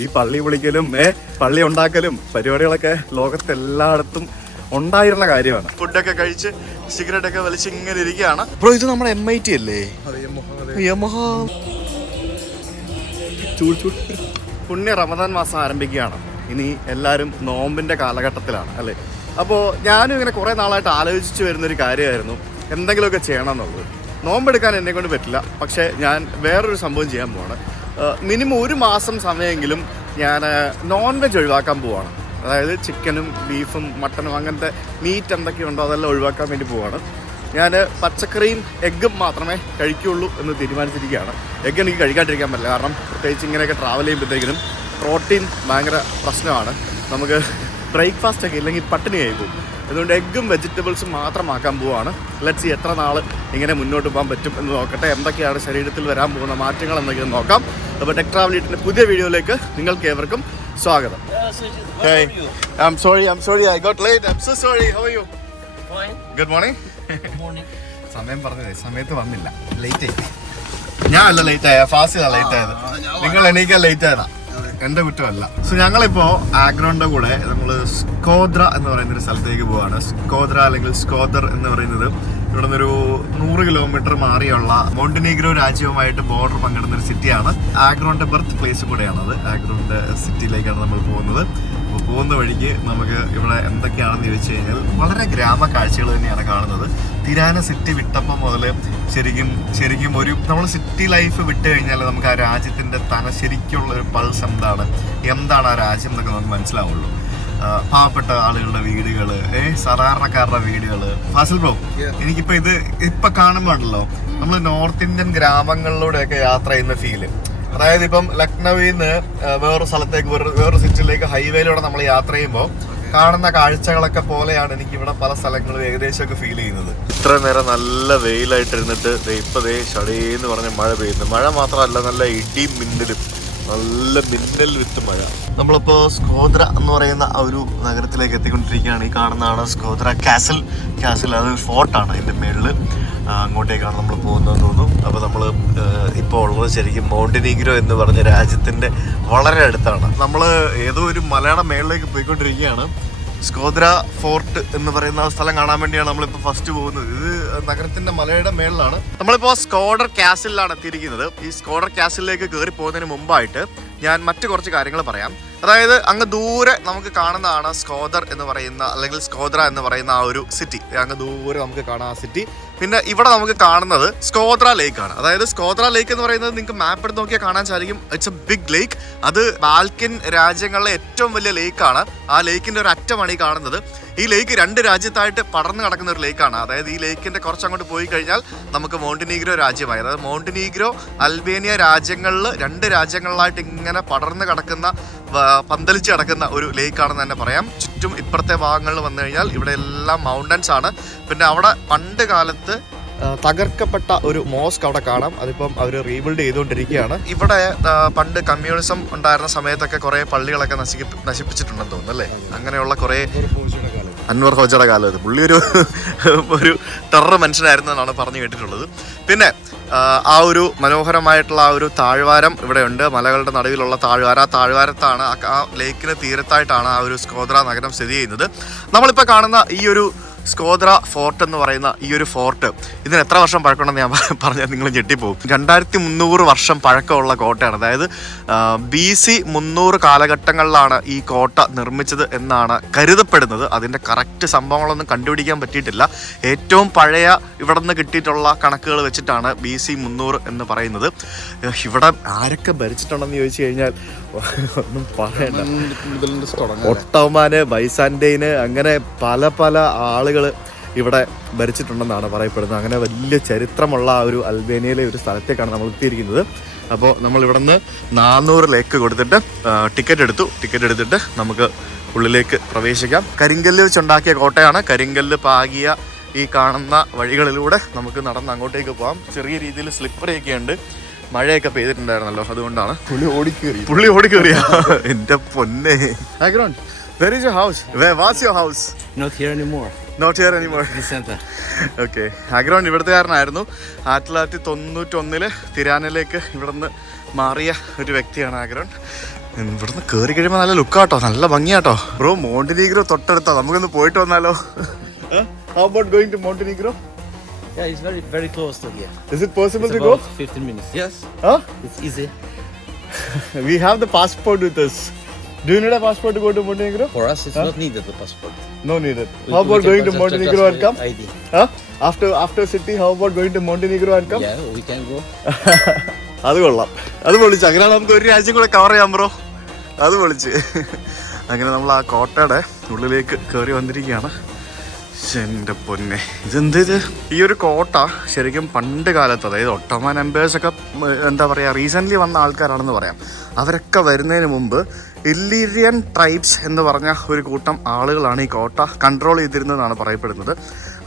ഈ പള്ളി വിളിക്കലും പള്ളി ഉണ്ടാക്കലും പരിപാടികളൊക്കെ ലോകത്തെല്ലായിടത്തും ഉണ്ടായിരുന്ന കാര്യമാണ്. ഫുഡൊക്കെ കഴിച്ച് സിഗരറ്റ് ഒക്കെ വലിച്ച് ഇങ്ങനെ ഇരിക്കുകയാണ്. ബ്രോ, ഇത് നമ്മുടെ MIT അല്ലേ? യമഹ. പുണ്യ റമദാൻ മാസം ആരംഭിക്കുകയാണ്. ഇനി എല്ലാവരും നോമ്പിൻ്റെ കാലഘട്ടത്തിലാണ് അല്ലേ? അപ്പോൾ ഞാനും ഇങ്ങനെ കുറേ നാളായിട്ട് ആലോചിച്ച് വരുന്നൊരു കാര്യമായിരുന്നു എന്തെങ്കിലുമൊക്കെ ചെയ്യണം എന്നുള്ളത്. നോമ്പെടുക്കാൻ എന്നെക്കൊണ്ട് പറ്റില്ല, പക്ഷേ ഞാൻ വേറൊരു സംഭവം ചെയ്യാൻ പോവാണ്. മിനിമം ഒരു മാസം സമയമെങ്കിലും ഞാൻ നോൺ വെജ് ഒഴിവാക്കാൻ പോവാണ്. അതായത് ചിക്കനും ബീഫും മട്ടനും അങ്ങനത്തെ മീറ്റ് എന്തൊക്കെയുണ്ടോ അതെല്ലാം ഒഴിവാക്കാൻ വേണ്ടി പോവാണ്. ഞാൻ പച്ചക്കറിയും എഗ്ഗും മാത്രമേ കഴിക്കുകയുള്ളൂ എന്ന് തീരുമാനിച്ചിരിക്കുകയാണ്. എഗ്ഗ് എനിക്ക് കഴിക്കാണ്ടിരിക്കാൻ പറ്റില്ല, കാരണം പ്രത്യേകിച്ച് ഇങ്ങനെയൊക്കെ ട്രാവൽ ചെയ്യുമ്പോഴത്തേക്കിനും പ്രോട്ടീൻ ഭയങ്കര പ്രശ്നമാണ്. നമുക്ക് ബ്രേക്ക്ഫാസ്റ്റ് ഒക്കെ ഇല്ലെങ്കിൽ പട്ടിണിയായി പോകും. അതുകൊണ്ട് എഗ്ഗും വെജിറ്റബിൾസും മാത്രമാക്കാൻ പോവുകയാണ്. ലെറ്റ്സ് സീ എത്ര നാൾ ഇങ്ങനെ മുന്നോട്ട് പോകാൻ പറ്റും എന്ന് നോക്കട്ടെ. എന്തൊക്കെയാണ് ശരീരത്തിൽ വരാൻ പോകുന്ന മാറ്റങ്ങൾ എന്നൊക്കെയെന്ന് നോക്കാം. അപ്പോൾ ടെക് ട്രാവൽ ഈറ്റിൻ്റെ പുതിയ വീഡിയോയിലേക്ക് നിങ്ങൾക്ക് ഏവർക്കും സ്വാഗതം. Hey, I'm sorry I got late. I'm so sorry. How are you? Fine. Good morning. Good morning. സമയം പറഞ്ഞതേ സമയത്ത് വന്നില്ല, ലേറ്റ് ആയി. ഞാൻ അല്ല ലേറ്റ് ആയ, ഫാസ്റ്റ് ലേറ്റ് ആയത്. നിങ്ങൾ എണീക്കാൻ ലേറ്റ് ആയതാ, എന്റെ കുറ്റമല്ല. സോ ഞങ്ങളിപ്പോ ആഗ്രോന്റെ കൂടെ നമ്മൾ സ്കോദ്ര എന്ന് പറയുന്ന ഒരു സ്ഥലത്തേക്ക് പോവാണ്. സ്കോദ്ര അല്ലെങ്കിൽ സ്കോദർ എന്ന് പറയുന്നത് ഇവിടെ നിന്നൊരു 100 കിലോമീറ്റർ മാറിയുള്ള മോണ്ടിനീഗ്രോ രാജ്യവുമായിട്ട് ബോർഡർ പങ്കിടുന്ന ഒരു സിറ്റിയാണ്. ആഗ്രോന്റെ ബർത്ത് പ്ലേസ് കൂടെയാണത്. ആഗ്രോന്റെ സിറ്റിയിലേക്കാണ് നമ്മൾ പോകുന്നത്. അപ്പോൾ പോകുന്ന വഴിക്ക് നമുക്ക് ഇവിടെ എന്തൊക്കെയാണെന്ന് ചോദിച്ചു കഴിഞ്ഞാൽ വളരെ ഗ്രാമ കാഴ്ചകൾ തന്നെയാണ് കാണുന്നത്. തിരാന സിറ്റി വിട്ടപ്പം മുതൽ ശരിക്കും ഒരു നമ്മൾ സിറ്റി ലൈഫ് വിട്ട് കഴിഞ്ഞാൽ നമുക്ക് ആ രാജ്യത്തിന്റെ ശരിക്കുള്ള ഒരു പൾസ് എന്താണ് ആ രാജ്യം എന്നൊക്കെ നമുക്ക് മനസ്സിലാവുള്ളൂ. പാവപ്പെട്ട ആളുകളുടെ വീടുകള്, സാധാരണക്കാരുടെ വീടുകള്. ഫാസിൽ ബ്രോ, എനിക്കിപ്പോ ഇപ്പൊ കാണുമ്പോണ്ടല്ലോ നമ്മൾ നോർത്ത് ഇന്ത്യൻ ഗ്രാമങ്ങളിലൂടെയൊക്കെ യാത്ര ചെയ്യുന്ന ഫീല്. അതായത് ഇപ്പം ലക്നൌവിൽ നിന്ന് വേറൊരു സ്ഥലത്തേക്ക് വേറൊരു സിറ്റിയിലേക്ക് ഹൈവേയിലൂടെ നമ്മൾ യാത്ര ചെയ്യുമ്പോൾ കാണുന്ന കാഴ്ചകളൊക്കെ പോലെയാണ് എനിക്ക് ഇവിടെ പല സ്ഥലങ്ങളും ഏകദേശമൊക്കെ ഫീൽ ചെയ്യുന്നത്. ഇത്ര നേരം നല്ല വെയിലായിട്ടിരുന്നിട്ട് ഇപ്പൊ ഷടേന്ന് പറഞ്ഞ മഴ പെയ്യുന്നു. മഴ മാത്രമല്ല, നല്ല ഇടിയും മിന്നലും, നല്ല മിന്നൽ വിത്ത് മഴ. നമ്മളിപ്പോൾ സ്കോദ്ര എന്ന് പറയുന്ന ആ ഒരു നഗരത്തിലേക്ക് എത്തിക്കൊണ്ടിരിക്കുകയാണ്. ഈ കാണുന്നതാണ് സ്കോദ്ര കാസിൽ. അത് ഫോർട്ടാണ്. അതിൻ്റെ മേളിൽ അങ്ങോട്ടേക്കാണ് നമ്മൾ പോകുന്നതെന്ന് തോന്നുന്നു. അപ്പോൾ നമ്മൾ ഇപ്പോൾ ഉള്ളത് ശരിക്കും മോണ്ടിനീഗ്രോ എന്ന് പറഞ്ഞ രാജ്യത്തിൻ്റെ വളരെ അടുത്താണ്. നമ്മൾ ഏതോ ഒരു മലയുടെ മേളിലേക്ക് പോയിക്കൊണ്ടിരിക്കുകയാണ്. സ്കോദ്ര ഫോർട്ട് എന്ന് പറയുന്ന സ്ഥലം കാണാൻ വേണ്ടിയാണ് നമ്മളിപ്പോൾ ഫസ്റ്റ് പോകുന്നത്. ഇത് നഗരത്തിന്റെ മലയുടെ മേളിലാണ്. നമ്മളിപ്പോൾ സ്കോഡർ കാസിലാണ് എത്തിയിരിക്കുന്നത്. ഈ സ്കോഡർ കാസിലേക്ക് കയറി പോകുന്നതിന് മുമ്പായിട്ട് ഞാൻ മറ്റു കുറച്ച് കാര്യങ്ങൾ പറയാം. അതായത് അങ്ങ് ദൂരെ നമുക്ക് കാണുന്നതാണ് സ്കോദർ എന്ന് പറയുന്ന അല്ലെങ്കിൽ സ്കോദ്ര എന്ന് പറയുന്ന ആ ഒരു സിറ്റി. അങ്ങ് ദൂരെ നമുക്ക് കാണാം ആ സിറ്റി. പിന്നെ ഇവിടെ നമുക്ക് കാണുന്നത് സ്കോദ്ര ലേക്ക് ആണ്. അതായത് സ്കോദ്ര ലേക്ക് എന്ന് പറയുന്നത് നിങ്ങൾക്ക് മാപ്പ് എടുത്ത് നോക്കിയാൽ കാണാൻ സാധിക്കും. ഇറ്റ്സ് എ ബിഗ് ലേക്ക്. അത് ബാൽക്കൻ രാജ്യങ്ങളിലെ ഏറ്റവും വലിയ ലേക്കാണ്. ആ ലേക്കിന്റെ ഒരു അറ്റമാണ് ഈ കാണുന്നത്. ഈ ലേക്ക് 2 രാജ്യത്തായിട്ട് പടർന്നു കിടക്കുന്ന ഒരു ലേക്കാണ്. അതായത് ഈ ലേക്കിന്റെ കുറച്ചങ്ങോട്ട് പോയി കഴിഞ്ഞാൽ നമുക്ക് മോണ്ടിനീഗ്രോ രാജ്യമായി. അതായത് മോണ്ടിനീഗ്രോ അൽബേനിയ രാജ്യങ്ങളിൽ 2 രാജ്യങ്ങളിലായിട്ട് ഇങ്ങനെ പടർന്നു കിടക്കുന്ന പന്തലിച്ച് കിടക്കുന്ന ഒരു ലേക്കാണെന്ന് തന്നെ പറയാം. ചുറ്റും ഇപ്പുറത്തെ ഭാഗങ്ങളിൽ വന്നു കഴിഞ്ഞാൽ ഇവിടെ എല്ലാം മൗണ്ടൻസ് ആണ്. പിന്നെ അവിടെ പണ്ട് കാലത്ത് തകർക്കപ്പെട്ട ഒരു മോസ്ക് അവിടെ കാണാം. അതിപ്പം അവർ റീബിൽഡ് ചെയ്തുകൊണ്ടിരിക്കുകയാണ്. ഇവിടെ പണ്ട് കമ്മ്യൂണിസം ഉണ്ടായിരുന്ന സമയത്തൊക്കെ കുറെ പള്ളികളൊക്കെ നശിപ്പിച്ചിട്ടുണ്ടെന്ന് തോന്നുന്നു അല്ലേ? അങ്ങനെയുള്ള കുറെ അൻവർ ഹോജയുടെ കാലത്ത് പുള്ളി ഒരു ടെറർ മനുഷ്യനായിരുന്നു എന്നാണ് പറഞ്ഞു കേട്ടിട്ടുള്ളത്. പിന്നെ ആ ഒരു മനോഹരമായിട്ടുള്ള ആ ഒരു താഴ്വാരം ഇവിടെ ഉണ്ട്. മലകളുടെ നടുവിലുള്ള താഴ്വാരം. ആ താഴ്വാരത്താണ്, ആ ലേക്കിന് തീരത്തായിട്ടാണ് ആ ഒരു സ്കോദ്ര നഗരം സ്ഥിതി ചെയ്യുന്നത്. നമ്മളിപ്പോൾ കാണുന്ന ഈ ഒരു സ്കോദ്ര ഫോർട്ട് എന്ന് പറയുന്ന ഈ ഒരു ഫോർട്ട്, ഇതിന് എത്ര വർഷം പഴക്കമുണ്ടെന്ന് ഞാൻ പറഞ്ഞാൽ നിങ്ങൾ ഞെട്ടിപ്പോകും. 2300 വർഷം പഴക്കമുള്ള കോട്ടയാണ്. അതായത് BC 300 കാലഘട്ടങ്ങളിലാണ് ഈ കോട്ട നിർമ്മിച്ചത് എന്നാണ് കരുതപ്പെടുന്നത്. അതിൻ്റെ കറക്റ്റ് സംഭവങ്ങളൊന്നും കണ്ടുപിടിക്കാൻ പറ്റിയിട്ടില്ല. ഏറ്റവും പഴയ ഇവിടെ നിന്ന് കിട്ടിയിട്ടുള്ള കണക്കുകൾ വെച്ചിട്ടാണ് BC 300 എന്ന് പറയുന്നത്. ഇവിടെ ആരൊക്കെ ഭരിച്ചിട്ടുണ്ടെന്ന് ചോദിച്ചു കഴിഞ്ഞാൽ ഒന്നും പറയണ്ട. ഒട്ടോമാന്, ബൈസാൻഡൈന്, അങ്ങനെ പല ആളുകൾ ഇവിടെ ഭരിച്ചിട്ടുണ്ടെന്നാണ് പറയപ്പെടുന്നത്. അങ്ങനെ വലിയ ചരിത്രമുള്ള ഒരു അൽബേനിയയിലെ ഒരു സ്ഥലത്തേക്കാണ് നമ്മൾ എത്തിയിരിക്കുന്നത്. അപ്പോൾ നമ്മൾ ഇവിടെ നിന്ന് 400 ലേക്ക് കൊടുത്തിട്ട് ടിക്കറ്റ് എടുത്തിട്ട് നമുക്ക് ഉള്ളിലേക്ക് പ്രവേശിക്കാം. കരിങ്കല്ല് വെച്ചുണ്ടാക്കിയ കോട്ടയാണ്. കരിങ്കല്ല് പാകിയ ഈ കാണുന്ന വഴികളിലൂടെ നമുക്ക് നടന്ന് അങ്ങോട്ടേക്ക് പോകാം. ചെറിയ രീതിയിൽ സ്ലിപ്പറിയൊക്കെ ഉണ്ട്. മഴയൊക്കെ പെയ്തിട്ടുണ്ടായിരുന്നല്ലോ, അതുകൊണ്ടാണ് പുള്ളി ഓടിക്കേറിയ. എന്റെ പൊന്നെ. Where is your house? What's your house? Not here anymore. Okay. Agron ഇവിടുത്തുകാരനായിരുന്നു. 1991 തിരാനയിലേക്ക് ഇവിടെ നിന്ന് മാറിയ ഒരു വ്യക്തിയാണ് ആഗ്രോൺ. ഇവിടുന്ന് കയറി കഴിയുമ്പോൾ നല്ല ലുക്കാട്ടോ, നല്ല ഭംഗിയാട്ടോ. ബ്രോ മോണ്ടിനീഗ്രോ തൊട്ടടുത്താ, നമുക്കൊന്ന് പോയിട്ട് വന്നാലോ? How about going to Montenegro? Yeah, it's very, very close to here. Is it possible It's to go? about 15 minutes. Yes. Huh? It's easy. We have the passport with us. Do you need a passport to go to Montenegro? For us, it's not needed, the passport. No needed. We- How we about can going to just Montenegro and with come? ID. Huh? After city, how about going to Montenegro and come? Yeah, we can go. അത് കൊള്ളാം, അത് പൊളിച്ച്. അങ്ങനെ നമുക്ക് ഒരു രാജ്യം കൂടെ cover ചെയ്യാം ബ്രോ. അത് പൊളിച്ച്. അങ്ങനെ നമ്മൾ ആ കോട്ടയുടെ ഉള്ളിലേക്ക് കയറി വന്നിരിക്കുകയാണ്. എൻ്റെ പൊന്നെ, ഇതെന്ത് ഇത്? ഈ ഒരു കോട്ട ശരിക്കും പണ്ട് കാലത്ത്, അതായത് ഒട്ടോമൻ എംപയേഴ്സൊക്കെ എന്താ പറയുക, റീസെൻ്റ്ലി വന്ന ആൾക്കാരാണെന്ന് പറയാം. അവരൊക്കെ വരുന്നതിന് മുമ്പ് ഇല്ലീരിയൻ ട്രൈബ്സ് എന്ന് പറഞ്ഞ ഒരു കൂട്ടം ആളുകളാണ് ഈ കോട്ട കൺട്രോൾ ചെയ്തിരുന്നതെന്നാണ് പറയപ്പെടുന്നത്.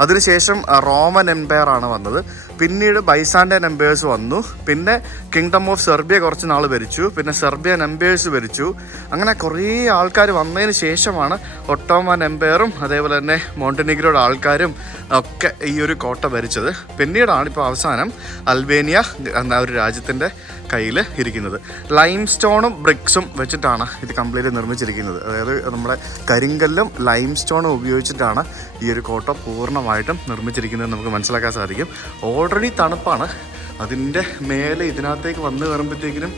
അതിനുശേഷം റോമൻ എംപയർ ആണ് വന്നത്. പിന്നീട് ബൈസാൻഡൈൻ എംപയേഴ്സ് വന്നു. പിന്നെ കിങ്ഡം ഓഫ് സെർബിയ കുറച്ച് നാൾ ഭരിച്ചു. പിന്നെ സെർബിയൻ എംപയേഴ്സ് ഭരിച്ചു. അങ്ങനെ കുറേ ആൾക്കാർ വന്നതിന് ശേഷമാണ് ഒട്ടോമൻ എംപയറും അതേപോലെ തന്നെ മോണ്ടിനിഗ്രോയുടെ ആൾക്കാരും ഒക്കെ ഈ ഒരു കോട്ട ഭരിച്ചത്. പിന്നീടാണ് ഇപ്പോൾ അവസാനം അൽബേനിയ എന്ന ഒരു രാജ്യത്തിൻ്റെ കയ്യിൽ ഇരിക്കുന്നത്. ലൈം സ്റ്റോണും ബ്രിക്സും വെച്ചിട്ടാണ് ഇത് കംപ്ലീറ്റ് നിർമ്മിച്ചിരിക്കുന്നത്. അതായത് നമ്മുടെ കരിങ്കല്ലും ലൈം സ്റ്റോണും ഉപയോഗിച്ചിട്ടാണ് ഈ ഒരു കോട്ട പൂർണ്ണമായിട്ടും നിർമ്മിച്ചിരിക്കുന്നത് നമുക്ക് മനസ്സിലാക്കാൻ സാധിക്കും. ഓൾറെഡി തണുപ്പാണ്, അതിൻ്റെ മേലെ ഇതിനകത്തേക്ക് വന്ന് കയറുമ്പോഴത്തേക്കിനും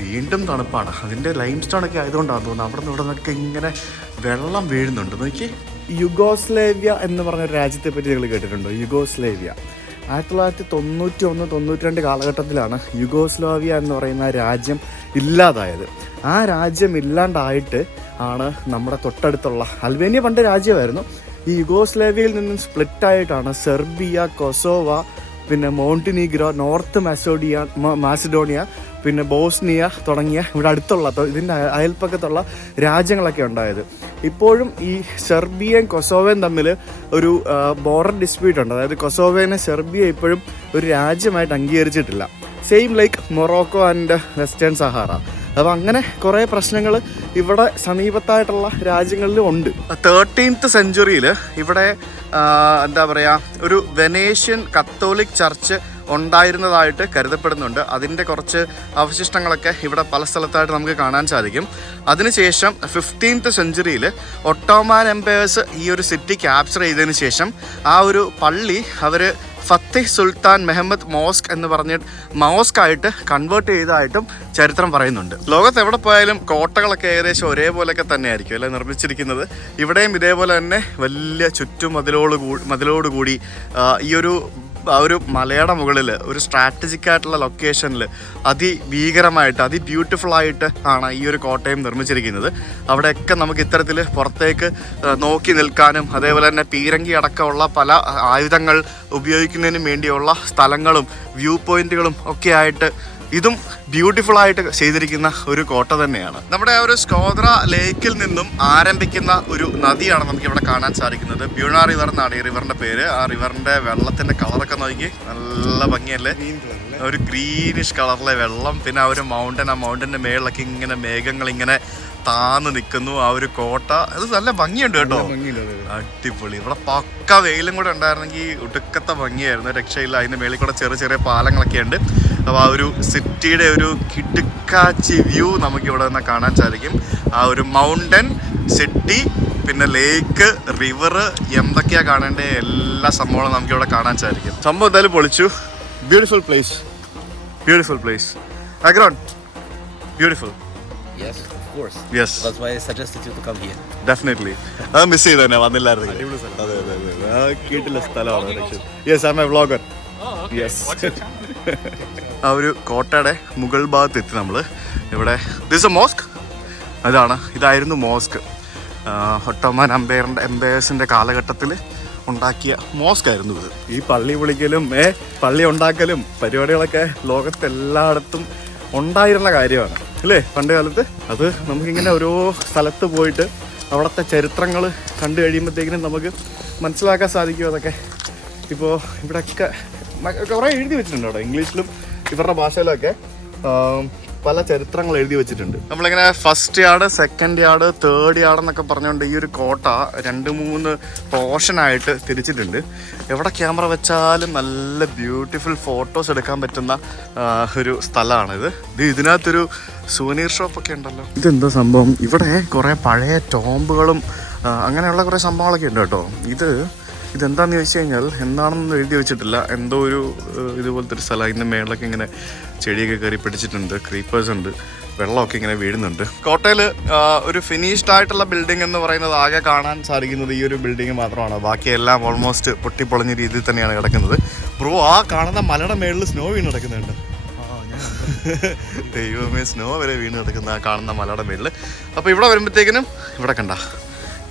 വീണ്ടും തണുപ്പാണ്. അതിൻ്റെ ലൈം സ്റ്റോണൊക്കെ ആയതുകൊണ്ടാണ് തോന്നുന്നത് അവിടെ നിന്ന് ഇവിടെ നിന്നൊക്കെ ഇങ്ങനെ വെള്ളം വീഴുന്നുണ്ട്. നോക്കി, യുഗോസ്ലേവ്യ എന്ന് പറഞ്ഞ ഒരു രാജ്യത്തെ പറ്റി നിങ്ങൾ കേട്ടിട്ടുണ്ടോ? യുഗോസ്ലേവ്യ 1991-92 കാലഘട്ടത്തിലാണ് യുഗോസ്ലാവിയ എന്ന് പറയുന്ന രാജ്യം ഇല്ലാതായത്. ആ രാജ്യം ഇല്ലാണ്ടായിട്ട് ആണ് നമ്മുടെ തൊട്ടടുത്തുള്ള അൽബേനിയ പണ്ട് രാജ്യമായിരുന്നു. ഈ യുഗോസ്ലേവിയയിൽ നിന്നും സ്പ്ലിറ്റായിട്ടാണ് സെർബിയ, കൊസോവ, പിന്നെ മോണ്ടിനീഗ്രോ, നോർത്ത് മാസിഡോണിയ, പിന്നെ ബോസ്നിയ തുടങ്ങിയ ഇവിടെ അടുത്തുള്ള ഇതിൻ്റെ അയൽപ്പക്കത്തുള്ള രാജ്യങ്ങളൊക്കെ ഉണ്ടായത്. ഇപ്പോഴും ഈ സെർബിയയും കൊസോവയും തമ്മിൽ ഒരു ബോർഡർ ഡിസ്പ്യൂട്ട് ഉണ്ട്. അതായത് കൊസോവേനെ സെർബിയ ഇപ്പോഴും ഒരു രാജ്യമായിട്ട് അംഗീകരിച്ചിട്ടില്ല. Same like Morocco and Western Sahara. അപ്പോൾ അങ്ങനെ കുറേ പ്രശ്നങ്ങൾ ഇവിടെ സമീപത്തായിട്ടുള്ള രാജ്യങ്ങളിലും ഉണ്ട്. 13th സെഞ്ച്വറിയിൽ ഇവിടെ എന്താ പറയുക, ഒരു വെനേഷ്യൻ കത്തോലിക് ചർച്ച് ഉണ്ടായിരുന്നതായിട്ട് കരുതപ്പെടുന്നുണ്ട്. അതിൻ്റെ കുറച്ച് അവശിഷ്ടങ്ങളൊക്കെ ഇവിടെ പല സ്ഥലത്തായിട്ട് നമുക്ക് കാണാൻ സാധിക്കും. അതിനുശേഷം 15th സെഞ്ച്വറിയിൽ ഒട്ടോമാൻ എംപയേഴ്സ് ഈ ഒരു സിറ്റി ക്യാപ്ചർ ചെയ്തതിന് ശേഷം ആ ഒരു പള്ളി അവർ ഫത്തേഹ് സുൽത്താൻ മെഹമ്മദ് മോസ്ക് എന്ന് പറഞ്ഞ് മോസ്കായിട്ട് കൺവേർട്ട് ചെയ്തതായിട്ടും ചരിത്രം പറയുന്നുണ്ട്. ലോകത്ത് എവിടെ പോയാലും കോട്ടകളൊക്കെ ഏകദേശം ഒരേപോലെയൊക്കെ തന്നെയായിരിക്കും അല്ലെ നിർമ്മിച്ചിരിക്കുന്നത്. ഇവിടെയും ഇതേപോലെ തന്നെ വലിയ ചുറ്റും മതിലോടുകൂടി ഈ ഒരു മലയുടെ മുകളിൽ ഒരു സ്ട്രാറ്റജിക് ആയിട്ടുള്ള ലൊക്കേഷനിൽ അതിഭീകരമായിട്ട് അതിബ്യൂട്ടിഫുൾ ആയിട്ട് ആണ് ഈ ഒരു കോട്ടയം നിർമ്മിച്ചിരിക്കുന്നത്. അവിടെയൊക്കെ നമുക്ക് ഇത്തരത്തിൽ പുറത്തേക്ക് നോക്കി നിൽക്കാനും അതേപോലെ തന്നെ പീരങ്കി അടക്കമുള്ള പല ആയുധങ്ങൾ ഉപയോഗിക്കുന്നതിനും വേണ്ടിയുള്ള സ്ഥലങ്ങളും വ്യൂ പോയിന്റുകളും ഒക്കെ ആയിട്ട് ഇതും ബ്യൂട്ടിഫുൾ ആയിട്ട് ചെയ്തിരിക്കുന്ന ഒരു കോട്ട തന്നെയാണ്. നമ്മുടെ ആ ഒരു സ്കോദ്ര ലേക്കിൽ നിന്നും ആരംഭിക്കുന്ന ഒരു നദിയാണ് നമുക്ക് ഇവിടെ കാണാൻ സാധിക്കുന്നത്. ബ്യൂണ റിവർ എന്നാണ് ഈ റിവറിന്റെ പേര്. ആ റിവറിന്റെ വെള്ളത്തിന്റെ കളറൊക്കെ നോക്കി നല്ല ഭംഗിയല്ലേ, ഒരു ഗ്രീനിഷ് കളറിലെ വെള്ളം. പിന്നെ ആ ഒരു മൗണ്ടൻ, ആ മൗണ്ടന്റെ മേളിലൊക്കെ ഇങ്ങനെ മേഘങ്ങൾ ഇങ്ങനെ താന്ന് നിൽക്കുന്നു. ആ ഒരു കോട്ട അത് നല്ല ഭംഗിയുണ്ട് കേട്ടോ, അടിപൊളി. ഇവിടെ പക്ക വെയിലും കൂടെ ഉണ്ടായിരുന്നെങ്കിൽ ഒടുക്കത്തെ ഭംഗിയായിരുന്നു, രക്ഷയില്ല. അതിൻ്റെ മേളിൽ കൂടെ ചെറിയ ചെറിയ പാലങ്ങളൊക്കെ ഉണ്ട്. അപ്പോൾ ആ ഒരു സിറ്റിയുടെ ഒരു കിടുക്കാച്ചി വ്യൂ നമുക്ക് ഇവിടെ നിന്ന് കാണാൻ സാധിക്കും. ആ ഒരു മൗണ്ടൻ, സിറ്റി, പിന്നെ ലേക്ക്, റിവർ, എന്തൊക്കെയാണ് കാണേണ്ട എല്ലാ സംഭവങ്ങളും നമുക്കിവിടെ കാണാൻ സാധിക്കും. സംഭവം എന്തായാലും പൊളിച്ചു. Beautiful place, beautiful place. Agron, beautiful. Yes, of course. Yes. That's why I suggested you to come here. Definitely. അത് മിസ് ചെയ്ത് തന്നെ വന്നില്ലായിരുന്നു. അതെ അതെ അതെ, ആ കേട്ടില്ല സ്ഥലമാണ്. Yes, I M A vlogger. Yes. ആ ഒരു കോട്ടയുടെ മുകൾ ഭാഗത്ത് എത്തി നമ്മൾ. ഇവിടെ ദിസ് എ മോസ്ക്. ഇതായിരുന്നു മോസ്ക്. ഒട്ടോമൻ എംപയേഴ്സിൻ്റെ കാലഘട്ടത്തിൽ ഉണ്ടാക്കിയ മോസ്ക് ആയിരുന്നു ഇത്. ഈ പള്ളി പൊളിക്കലും പള്ളി ഉണ്ടാക്കലും പരിപാടികളൊക്കെ ലോകത്തെല്ലായിടത്തും ഉണ്ടായിരുന്ന കാര്യമാണ് അല്ലേ പണ്ട് കാലത്ത്. അത് നമുക്കിങ്ങനെ ഓരോ സ്ഥലത്ത് പോയിട്ട് അവിടുത്തെ ചരിത്രങ്ങൾ കണ്ടു കഴിയുമ്പോഴത്തേക്കിനും നമുക്ക് മനസ്സിലാക്കാൻ സാധിക്കും അതൊക്കെ. ഇപ്പോൾ ഇവിടെയൊക്കെ കുറേ എഴുതി വെച്ചിട്ടുണ്ട് കേട്ടോ, ഇംഗ്ലീഷിലും ഇവരുടെ ഭാഷയിലൊക്കെ. പല ചരിത്രങ്ങൾ എഴുതി വെച്ചിട്ടുണ്ട്. നമ്മളിങ്ങനെ first yard, second yard, third yard എന്നൊക്കെ പറഞ്ഞുകൊണ്ട് ഈ ഒരു കോട്ട 2-3 പോർഷനായിട്ട് തിരിച്ചിട്ടുണ്ട്. എവിടെ ക്യാമറ വെച്ചാലും നല്ല ബ്യൂട്ടിഫുൾ ഫോട്ടോസ് എടുക്കാൻ പറ്റുന്ന ഒരു സ്ഥലമാണിത്. ഇതിനകത്തൊരു സുവനീർ ഷോപ്പൊക്കെ ഉണ്ടല്ലോ. ഇതെന്താ സംഭവം? ഇവിടെ കുറേ പഴയ ടോംബുകളും അങ്ങനെയുള്ള കുറേ സംഭവങ്ങളൊക്കെ ഉണ്ട് കേട്ടോ. ഇതെന്താണെന്ന് ചോദിച്ചു കഴിഞ്ഞാൽ എന്താണെന്ന് എഴുതി വെച്ചിട്ടില്ല. എന്തോ ഒരു ഇതുപോലത്തെ ഒരു സ്ഥലം. അതിൻ്റെ മേളിലൊക്കെ ഇങ്ങനെ ചെടിയൊക്കെ കയറി പിടിച്ചിട്ടുണ്ട്, ക്രീപ്പേഴ്സ് ഉണ്ട്, വെള്ളമൊക്കെ ഇങ്ങനെ വീഴുന്നുണ്ട്. കോട്ടയിൽ ഒരു ഫിനിഷ്ഡ് ആയിട്ടുള്ള ബിൽഡിംഗ് എന്ന് പറയുന്നത് ആകെ കാണാൻ സാധിക്കുന്നത് ഈ ഒരു ബിൽഡിംഗ് മാത്രമാണ്. ബാക്കിയെല്ലാം ഓൾമോസ്റ്റ് പൊട്ടിപ്പൊളഞ്ഞ രീതിയിൽ തന്നെയാണ് കിടക്കുന്നത്. ബ്രോ, ആ കാണുന്ന മലയുടെ മേളിൽ സ്നോ വീണ് കിടക്കുന്നുണ്ട്. ദൈവമേ, സ്നോ വരെ വീണ് കിടക്കുന്ന ആ കാണുന്ന മലയുടെ മേളിൽ. അപ്പോൾ ഇവിടെ വരുമ്പോഴത്തേക്കിനും ഇവിടെ കണ്ട,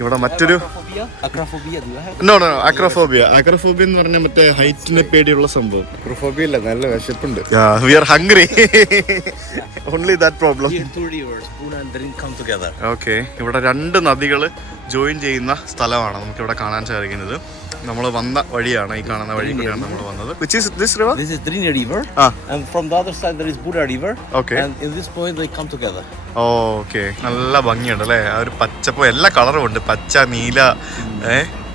ഇവിടെ മറ്റൊരു അക്രോഫോബിയ എന്ന് പറഞ്ഞാൽ മറ്റേ ഹൈറ്റിനെ പേടിയുള്ള സംഭവം. അക്രോഫോബിയ അല്ല, നല്ല വിശപ്പുണ്ട്. We are hungry. Only that problem. Okay, ഇവിടെ 2 നദികൾ ജോയിൻ ചെയ്യുന്ന സ്ഥലമാണ് നമുക്ക് ഇവിടെ കാണാൻ സാധിക്കുന്നത്. നമ്മൾ വന്ന വഴിയാണ്, ഈ കാണുന്ന വഴി കൂടെയാണ് നമ്മൾ വന്നത്. Which is this river? This is Drina River. And from the other side there is Buddha River. Okay. And in this point they come together. Okay, നല്ല ഭംഗിയുണ്ട് അല്ലേ? ആ ഒരു പച്ചപ്പ്, എല്ലാ കളറും ഉണ്ട്, പച്ച, നീല,